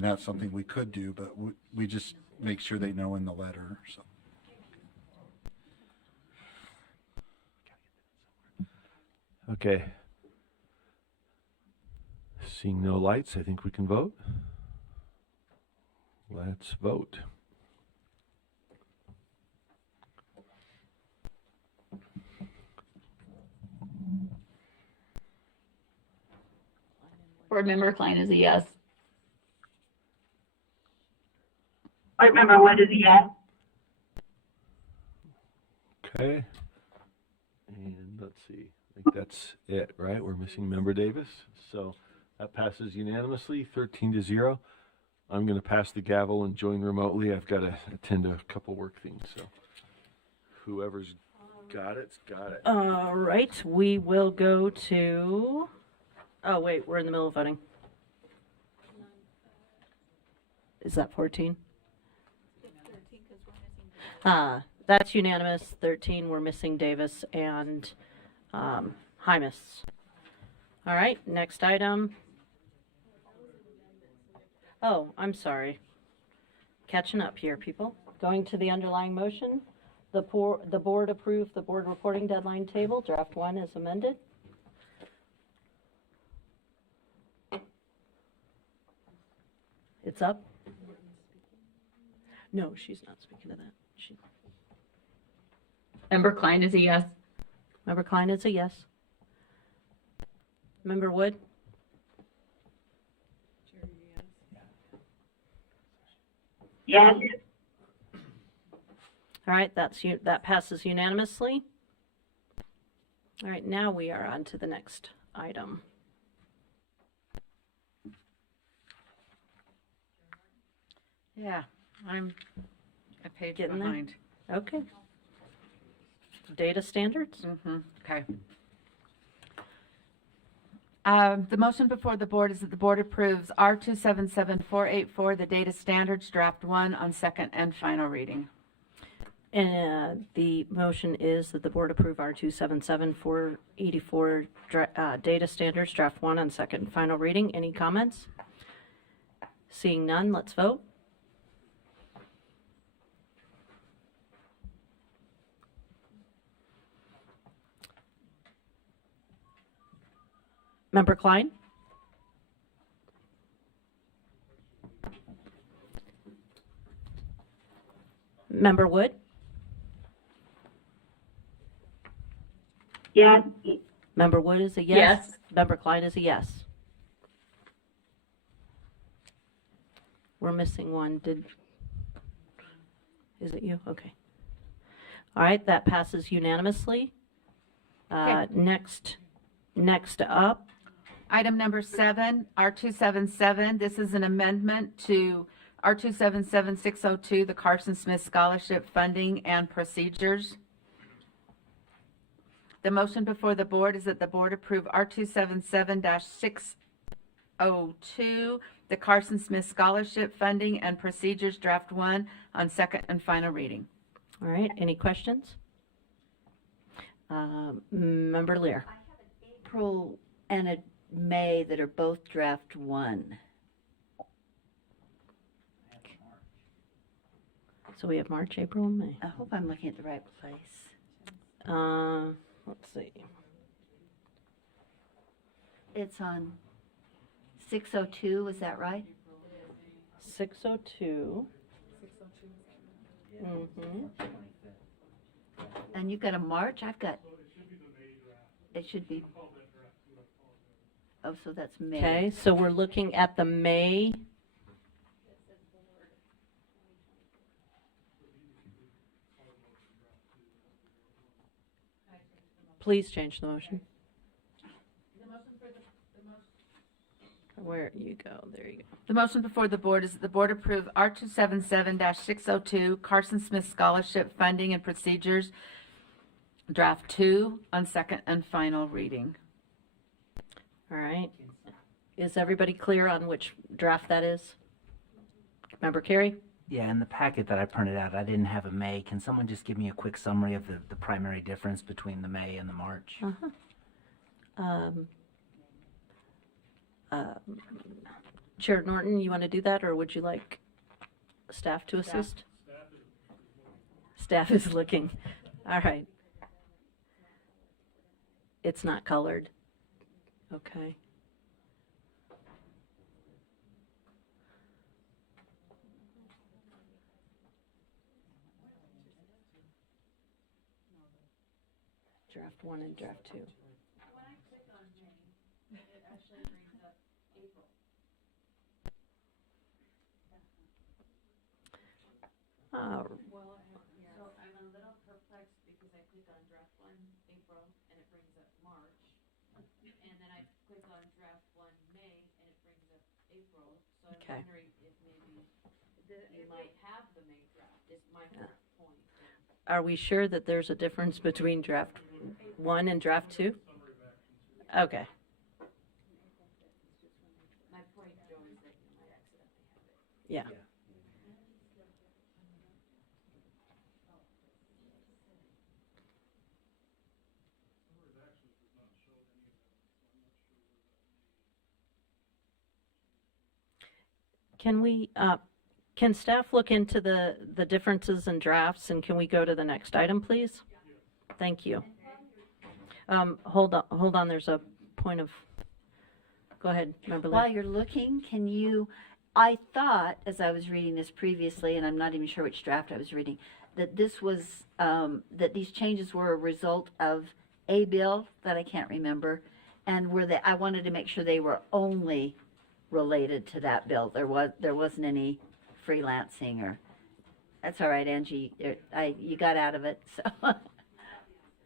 that's something we could do, but we just make sure they know in the letter, so. Okay. Seeing no lights, I think we can vote. Let's vote. Board Member Klein is a yes. Board Member Wood is a yes. Okay. And let's see. I think that's it, right? We're missing Member Davis. So that passes unanimously, 13-0. I'm going to pass the gavel and join remotely. I've got to attend a couple work things. So whoever's got it's got it. All right, we will go to, oh wait, we're in the middle of voting. Is that 14? That's unanimous, 13, we're missing Davis and Hymas. All right, next item. Oh, I'm sorry. Catching up here, people. Going to the underlying motion. The board approved the board reporting deadline table, draft 1 is amended. It's up? No, she's not speaking to that. Member Klein is a yes. Member Klein is a yes. Member Wood? Yes. All right, that passes unanimously. All right, now we are on to the next item. Yeah, I'm a page Getting there? behind. Okay. Data standards? Okay. The motion before the board is that the board approves R277484, the data standards, draft 1 on second and final reading. And the motion is that the board approve R277484 data standards, draft 1 on second and final reading. Any comments? Seeing none, let's vote. Member Klein? Member Wood? Yes. Member Wood is a yes. Yes. Member Klein is a yes. We're missing one. Is it you? Okay. All right, that passes unanimously. Okay. Next up, Item number 7, R277. This is an amendment to R277602, the Carson Smith Scholarship Funding and Procedures. The motion before the board is that the board approve R277-602, the Carson Smith Scholarship Funding and Procedures, draft 1 on second and final reading. all right, any questions? Member Lear? April and a May that are both draft 1. So we have March, April, and May. I hope I'm looking at the right place. Let's see. It's on 602, is that right? 602. Mm-hmm. And you've got a March, I've got, it should be, oh, so that's May. Okay, so we're looking at the May. Please change the motion. Where you go, there you go. The motion before the board is that the board approve R277-602, Carson Smith Scholarship Funding and Procedures, draft 2 on second and final reading. All right. Is everybody clear on which draft that is? Member Carey? Yeah, in the packet that I printed out, I didn't have a May. Can someone just give me a quick summary of the primary difference between the May and the March? Chair Norton, you want to do that, or would you like staff to assist? Staff is looking. All right. It's not colored. Okay. Draft 1 and draft 2. Well, so I'm a little perplexed because I click on draft 1 April and it brings up March, and then I click on draft 1 May and it brings up April. So I'm Okay. wondering if maybe you might have the May draft. Is my point. Are we sure that there's a difference between draft 1 and draft 2? Okay. My point, Joe, is that you might accidentally have it. Yeah. Can we, can staff look into the differences in drafts, and can we go to the next item, please? Thank you. Hold on, there's a point of, go ahead, Member Lee. While you're looking, I thought, as I was reading this previously, and I'm not even sure which draft I was reading, that this was, that these changes were a result of a bill that I can't remember, and I wanted to make sure they were only related to that bill. There wasn't any freelancing or, that's all right, Angie, you got out of it, so.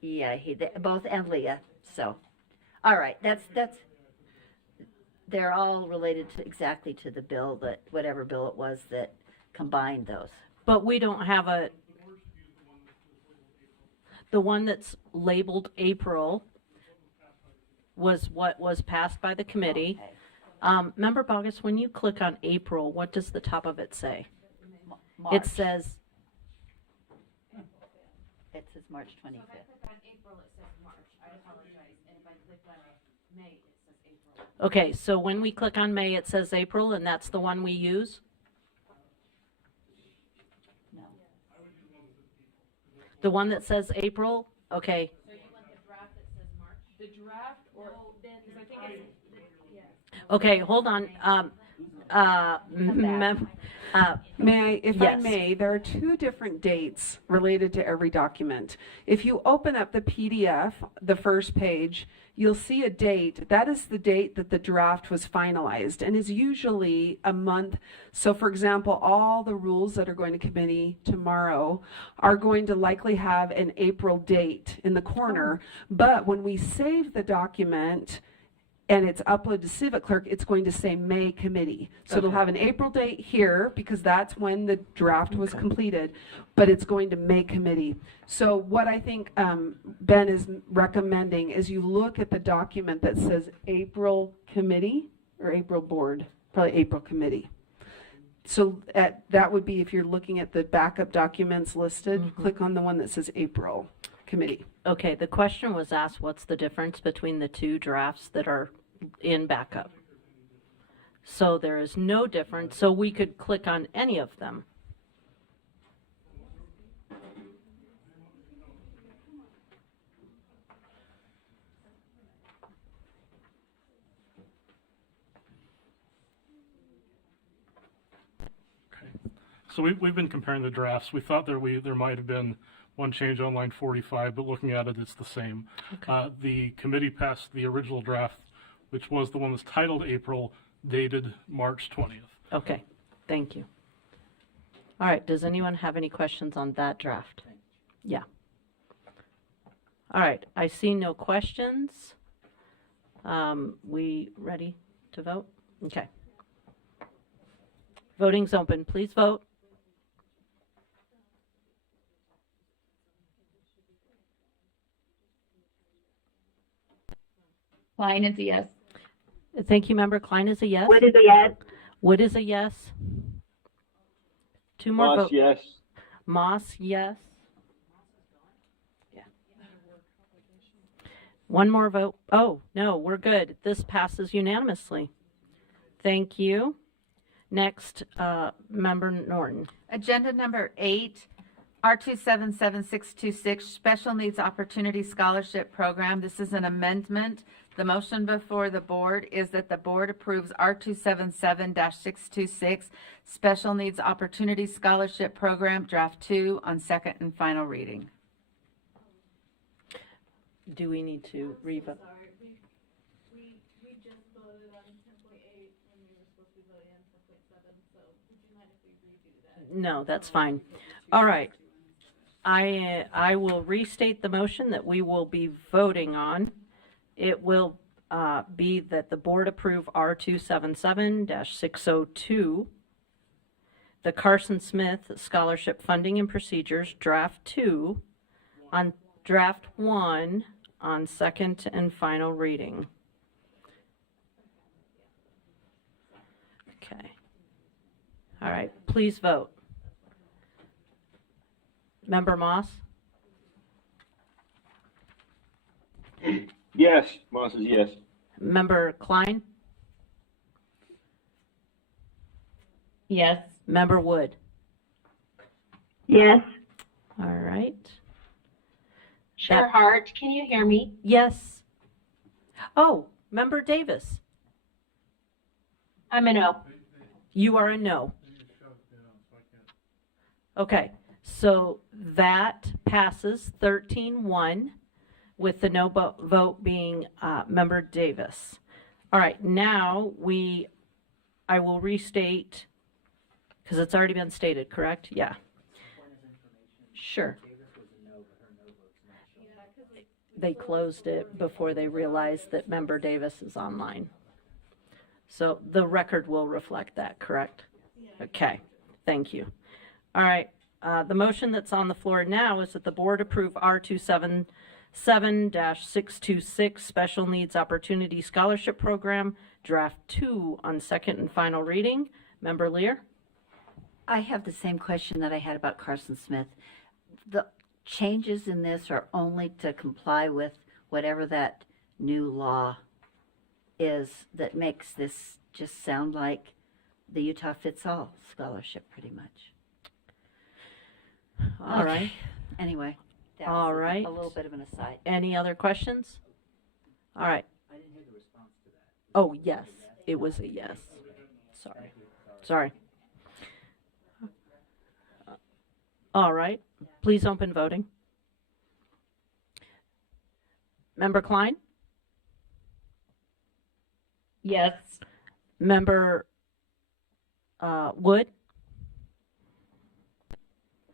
Yeah, both and Leah, so. All right, they're all related exactly to the bill, whatever bill it was that combined those. But we don't have the one that's labeled April was what was passed by the committee. Okay. Member Bogus, when you click on April, what does the top of it say? March. It says, It says March 25th. So if I click on April, it says March. I apologize. And if I click on May, it says April. okay, so when we click on May, it says April, and that's the one we use? No. The one that says April? Okay. So you want the draft that says March? The draft or, Then, because I think it's, Okay, hold on. May I, if I Yes. may, there are two different dates related to every document. If you open up the PDF, the first page, you'll see a date. That is the date that the draft was finalized and is usually a month. So for example, all the rules that are going to committee tomorrow are going to likely have an April date in the corner. But when we save the document, and it's uploaded to Civic Clerk, it's going to say May committee. So it'll have an April date here because that's when the draft was completed, but it's going to May committee. So what I think Ben is recommending is you look at the document that says April committee or April board, probably April committee. So that would be if you're looking at the backup documents listed, click on the one that says April committee. Okay, the question was asked, what's the difference between the two drafts that are in backup? So there is no difference, so we could click on any of them. So we've been comparing the drafts. We thought there might have been one change on line 45, but looking at it, it's the same. Okay. The committee passed the original draft, which was the one that's titled April, dated March 20th. Okay, thank you. All right, does anyone have any questions on that draft? Yeah. All right, I see no questions. We ready to vote? Okay. Voting's open. Please vote. Klein is a yes. Thank you, Member Klein is a yes. Wood is a yes. Wood is a yes. Two more votes. yes. Moss, yes. Yeah. One more vote. Oh, no, we're good. This passes unanimously. Thank you. Next, Member Norton. Agenda number 8, R277626, Special Needs Opportunity Scholarship Program. This is an amendment. The motion before the board is that the board approves R277-626, Special Needs Opportunity Scholarship Program, Draft 2, on second and final reading. Do we need to revote? we No, that's fine. All right. I will restate the motion that we will be voting on. It will be that the board approve R277-602, the Carson Smith Scholarship Funding and Procedures, Draft 2, on Draft 1 on second and final reading. Okay. All right, please vote. Member Moss? Yes. Moss is yes. Member Klein? Yes. Member Wood? Yes. All right. Chair Hart, can you hear me? Yes. Oh, Member Davis? I'm a no. You are a no. Okay, so that passes 13-1 with the no vote being Member Davis. All right, now I will restate, because it's already been stated, correct? Yeah. Sure. They closed it before they realized that Member Davis is online. So the record will reflect that, correct? Okay, thank you. All right, the motion that's on the floor now is that the board approve R277-626 Special Needs Opportunity Scholarship Program, Draft 2 on second and final reading. Member Lear? I have the same question that I had about Carson Smith. The changes in this are only to comply with whatever that new law is that makes this just sound like the Utah Fits All scholarship pretty much. All right. Okay. Anyway, that All was right. a little bit of an aside. Any other questions? All right. I didn't hear the response to that. Oh, yes, it was a yes. Sorry. All right, please open voting. Member Klein? Yes. Member Wood?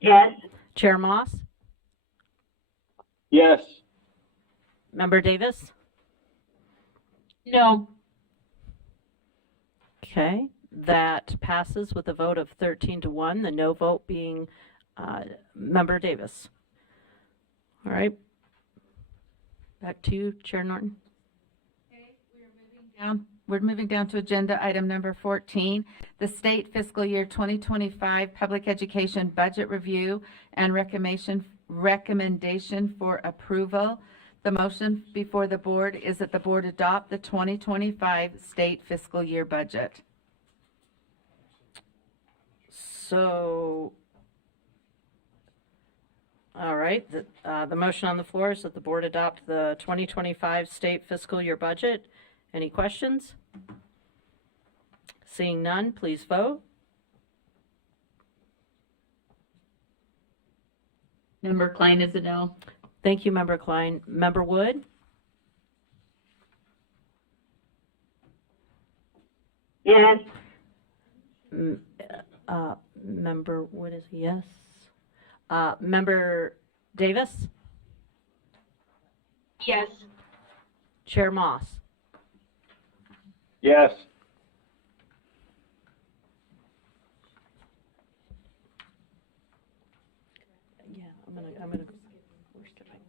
Yes. Chair Moss? Yes. Member Davis? No. Okay, that passes with a vote of 13-1, the no vote being Member Davis. All right. Back to you, Chair Norton. We're moving down to agenda item number 14, the state fiscal year 2025 public education budget review and recommendation for approval. The motion before the board is that the board adopt the 2025 state fiscal year budget. So, all right, the motion on the floor is that the board adopt the 2025 state fiscal year budget. Any questions? Seeing none, please vote. Member Klein is a no. Thank you, Member Klein. Member Wood? Yes. Member Wood is a yes. Member Davis? Yes. Chair Moss? Yes. Yeah, I'm gonna we're skipping.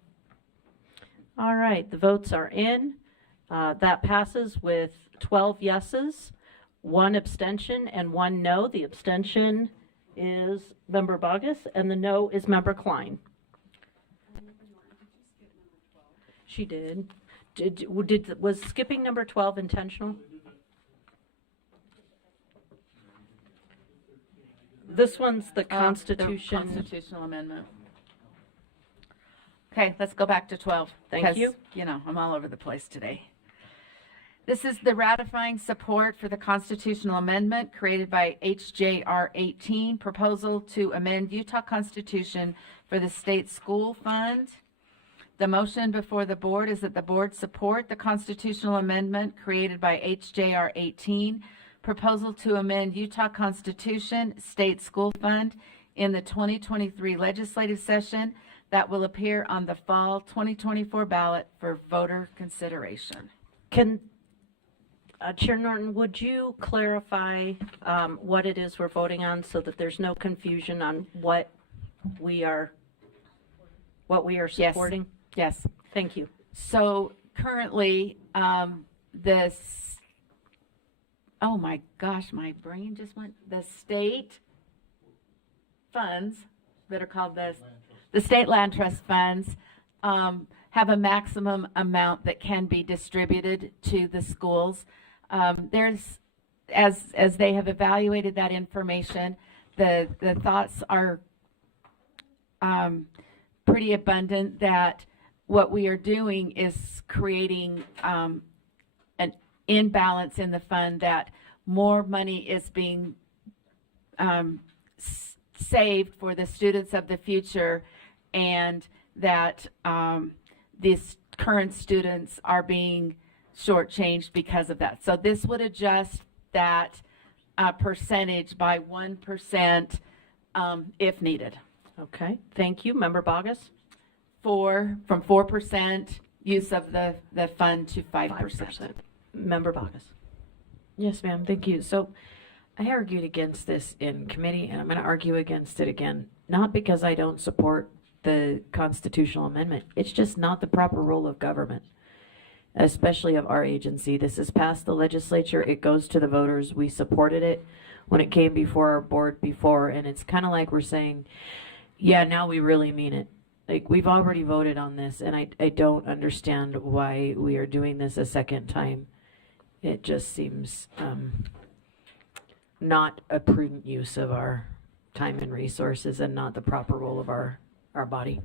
All right, the votes are in. That passes with 12 yeses, 1 abstention, and 1 no. The abstention is Member Bogus, and the no is Member Klein. She did. Was skipping number 12 intentional? This one's the Constitution. The constitutional amendment. Okay, let's go back to 12. Thank because, you. You know, I'm all over the place today. This is the ratifying support for the constitutional amendment created by HJR 18, proposal to amend Utah Constitution for the state school fund. The motion before the board is that the board support the constitutional amendment created by HJR 18, proposal to amend Utah Constitution State School Fund in the 2023 legislative session that will appear on the fall 2024 ballot for voter consideration. Can, Chair Norton, would you clarify what it is we're voting on so that there's no confusion on what we are supporting? Yes. Thank you. So currently, oh my gosh, my brain just went, the state funds that are called the state land trust funds have a maximum amount that can be distributed to the schools. There's, as they have evaluated that information, the thoughts are pretty abundant that what we are doing is creating an imbalance in the fund, that more money is being saved for the students of the future, and that these current students are being shortchanged because of that. So this would adjust that percentage by 1% if needed. Okay, thank you. Member Bogus? From 4% use of the fund to 5%. Member Bogus? Yes, ma'am. Thank you. So I argued against this in committee, and I'm going to argue against it again, not because I don't support the constitutional amendment. It's just not the proper role of government, especially of our agency. This is passed the legislature. It goes to the voters. We supported it when it came before our board before, and it's kind of like we're saying, yeah, now we really mean it. Like, we've already voted on this, and I don't understand why we are doing this a second time. It just seems not a prudent use of our time and resources, and not the proper role of our body.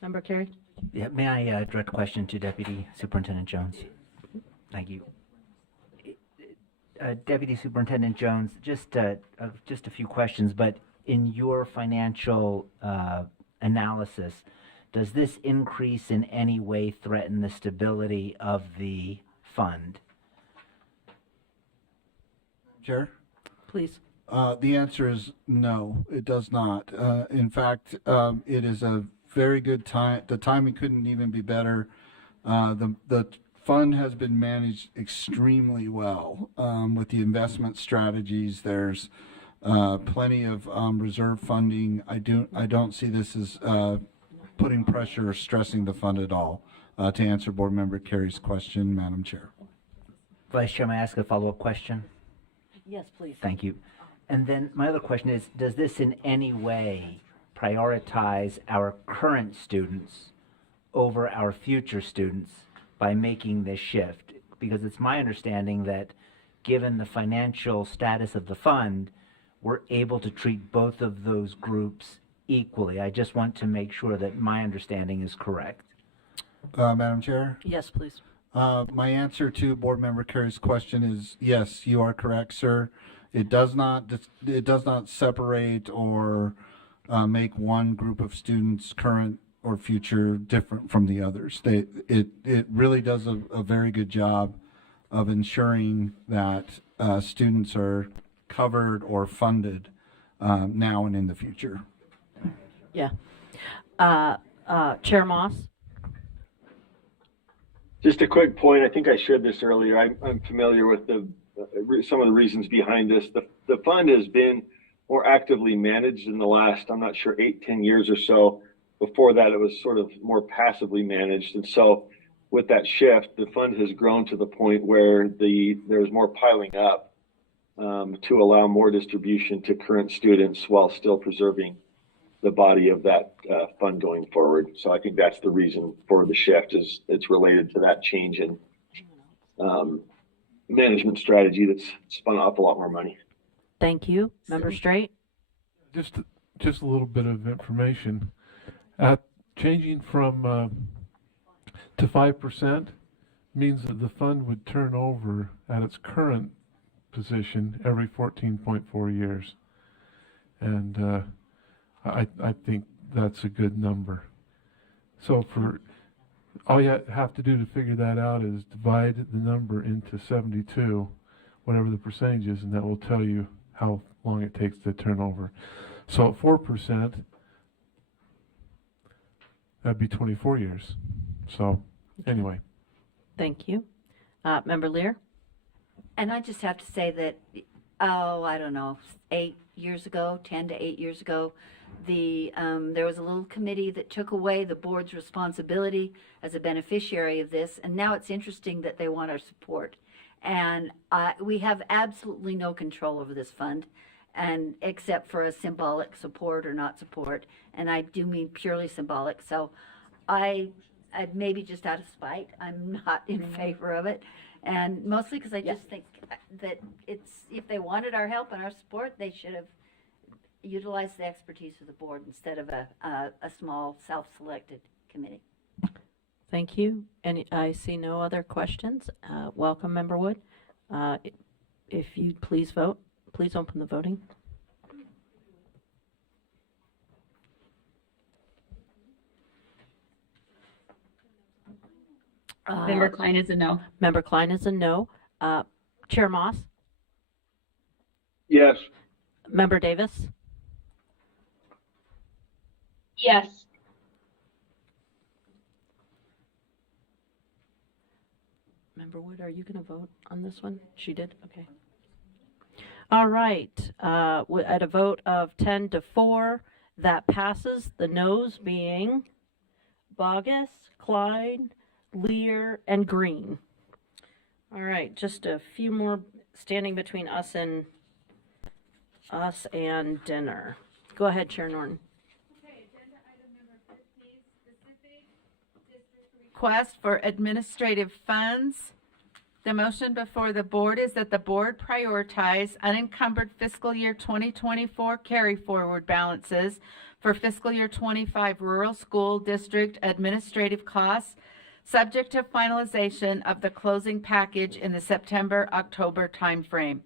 Member Carey? Yeah, may I direct a question to Deputy Superintendent Jones? Thank you. Deputy Superintendent Jones, just a few questions, but in your financial analysis, does this increase in any way threaten the stability of the fund? Chair? Please. The answer is no, it does not. In fact, it is a very good time. The timing couldn't even be better. The fund has been managed extremely well with the investment strategies. There's plenty of reserve funding. I don't see this as putting pressure or stressing the fund at all. To answer Board Member Carey's question, Madam Chair. Vice Chair, may I ask a follow-up question? Yes, please. Thank you. And then my other question is, does this in any way prioritize our current students over our future students by making this shift? Because it's my understanding that given the financial status of the fund, we're able to treat both of those groups equally. I just want to make sure that my understanding is correct. Madam Chair? Yes, please. My answer to Board Member Carey's question is yes, you are correct, sir. It does not separate or make one group of students, current or future, different from the others. It really does a very good job of ensuring that students are covered or funded now and in the future. Yeah. Chair Moss? Just a quick point. I think I shared this earlier. I'm familiar with some of the reasons behind this. The fund has been more actively managed in the last, I'm not sure, 8-10 years or so. Before that, it was sort of more passively managed. And so with that shift, the fund has grown to the point where there's more piling up to allow more distribution to current students while still preserving the body of that fund going forward. So I think that's the reason for the shift, is it's related to that change in management strategy that's spun off a lot more money. Thank you. Member Straight? Just a little bit of information. Changing from to 5% means that the fund would turn over at its current position every 14.4 years. And I think that's a good number. So for all you have to do to figure that out is divide the number into 72, whatever the percentage is, and that will tell you how long it takes to turn over. So at 4%, that'd be 24 years. So anyway. Thank you. Member Lear? And I just have to say that, I don't know, 10 to 8 years ago, there was a little committee that took away the board's responsibility as a beneficiary of this, and now it's interesting that they want our support. And we have absolutely no control over this fund, and except for a symbolic support or not support, and I do mean purely symbolic. So I maybe just out of spite, I'm not in favor of it. And mostly because I just think that if they wanted our help and our support, they should have utilized the expertise of the board instead of a small self-selected committee. Thank you. And I see no other questions. Welcome, Member Wood. If you please vote, please open the voting. Member Klein is a no. Member Klein is a no. Chair Moss? Yes. Member Davis? Yes. Member Wood, are you going to vote on this one? She did? Okay. All right. At a vote of 10 to 4, that passes. The noes being Bogus, Klein, Lear, and Green. All right, just a few more standing between us and dinner. Go ahead, Chair Norton. Request for administrative funds. The motion before the board is that the board prioritize unencumbered fiscal year 2024 carry forward balances for fiscal year 25 rural school district administrative costs, subject to finalization of the closing package in the September-October timeframe,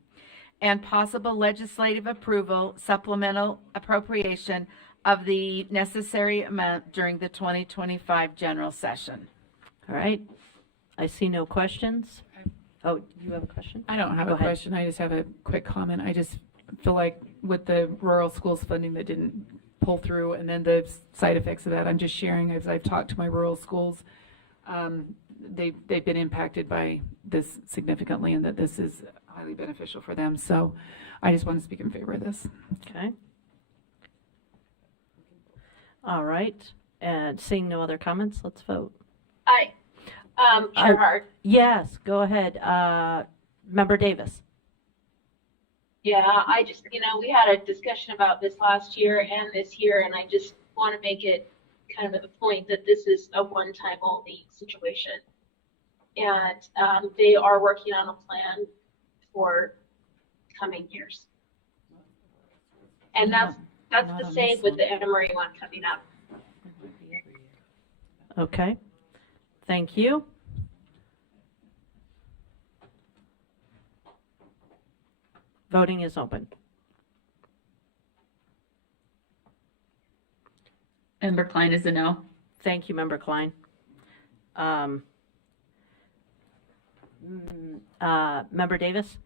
and possible legislative approval, supplemental appropriation of the necessary amount during the 2025 general session. All right. I see no questions. Oh, you have a question? I don't have Go a ahead. question. I just have a quick comment. I just feel like with the rural schools funding that didn't pull through and then the side effects of that, I'm just sharing as I've talked to my rural schools. They've been impacted by this significantly, and that this is highly beneficial for them. So I just want to speak in favor of this. Okay. All right. And seeing no other comments, let's vote. Aye. Chair Hart. Yes, go ahead. Member Davis. Yeah, I just, we had a discussion about this last year and this year, and I just want to make it kind of a point that this is a one-time only situation. And they are working on a plan for coming years. And that's the same with the Emory one coming up. Okay. Thank you. Voting is open. Member Klein is a no. Thank you, Member Klein. Member Davis?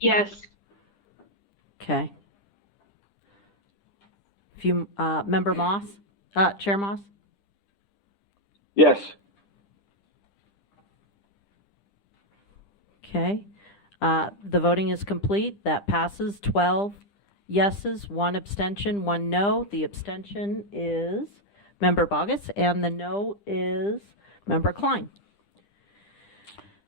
Yes. Okay. Member Moss? Chair Moss? Yes. Okay. The voting is complete. That passes 12 yeses, 1 abstention, 1 no. The abstention is Member Bogus, and the no is Member Klein.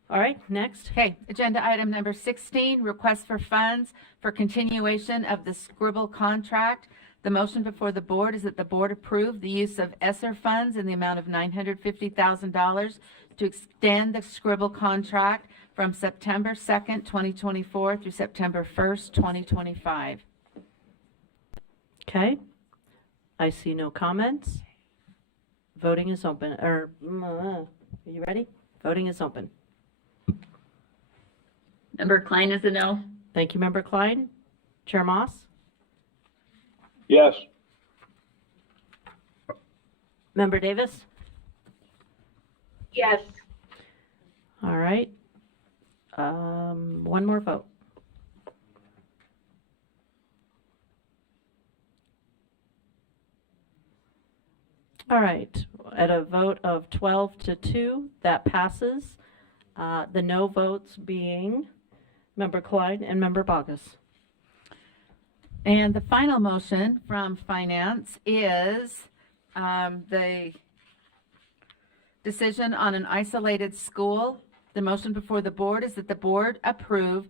All right, next. Okay, agenda item number 16, request for funds for continuation of the Scribble contract. The motion before the board is that the board approve the use of ESSER funds in the amount of $950,000 to extend the Scribble contract from September 2nd, 2024 through September 1st, 2025. Okay. I see no comments. Voting is open. Are you ready? Voting is open. Member Klein is a no. Thank you, Member Klein. Chair Moss? Yes. Member Davis? Yes. All right. One more vote. All right. At a vote of 12 to 2, that passes. The no votes being Member Klein and Member Bogus. And the final motion from Finance is the decision on an isolated school. The motion before the board is that the board approve,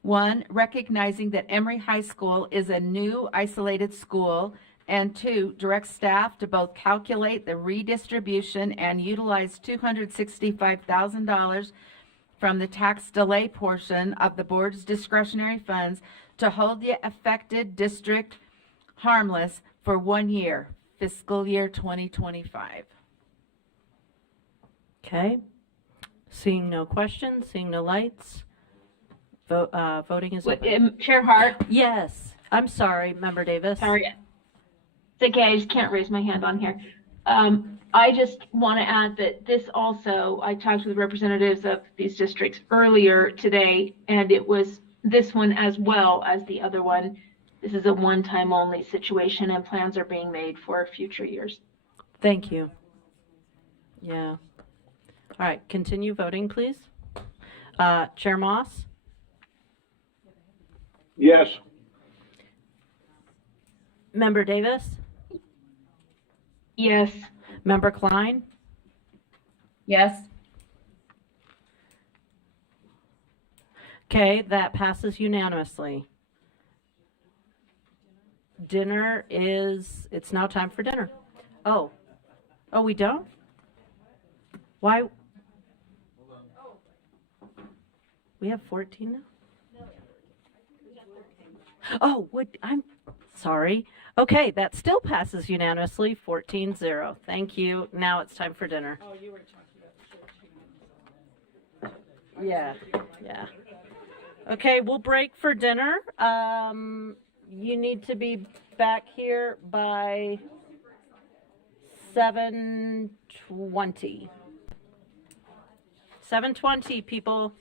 one, recognizing that Emory High School is a new isolated school, and two, direct staff to both calculate the redistribution and utilize $265,000 from the tax delay portion of the board's discretionary funds to hold the affected district harmless for 1 year, fiscal year 2025. Okay. Seeing no questions, seeing no lights, voting is open. Chair Hart? Yes. I'm sorry, Member Davis. Sorry. It's okay, I just can't raise my hand on here. I just want to add that this also, I talked with representatives of these districts earlier today, and it was this one as well as the other one. This is a one-time only situation, and plans are being made for future years. Thank you. Yeah. All right, continue voting, please. Chair Moss? Yes. Member Davis? Yes. Member Klein? Yes. Okay, that passes unanimously. Dinner is, it's now time for dinner. Oh, we don't? Why? We have 14 now? Oh, I'm sorry. Okay, that still passes unanimously, 14-0. Thank you. Now it's time for dinner. Oh, you were talking about Yeah. Okay, we'll break for dinner. You need to be back here by 7:20. 7:20, people.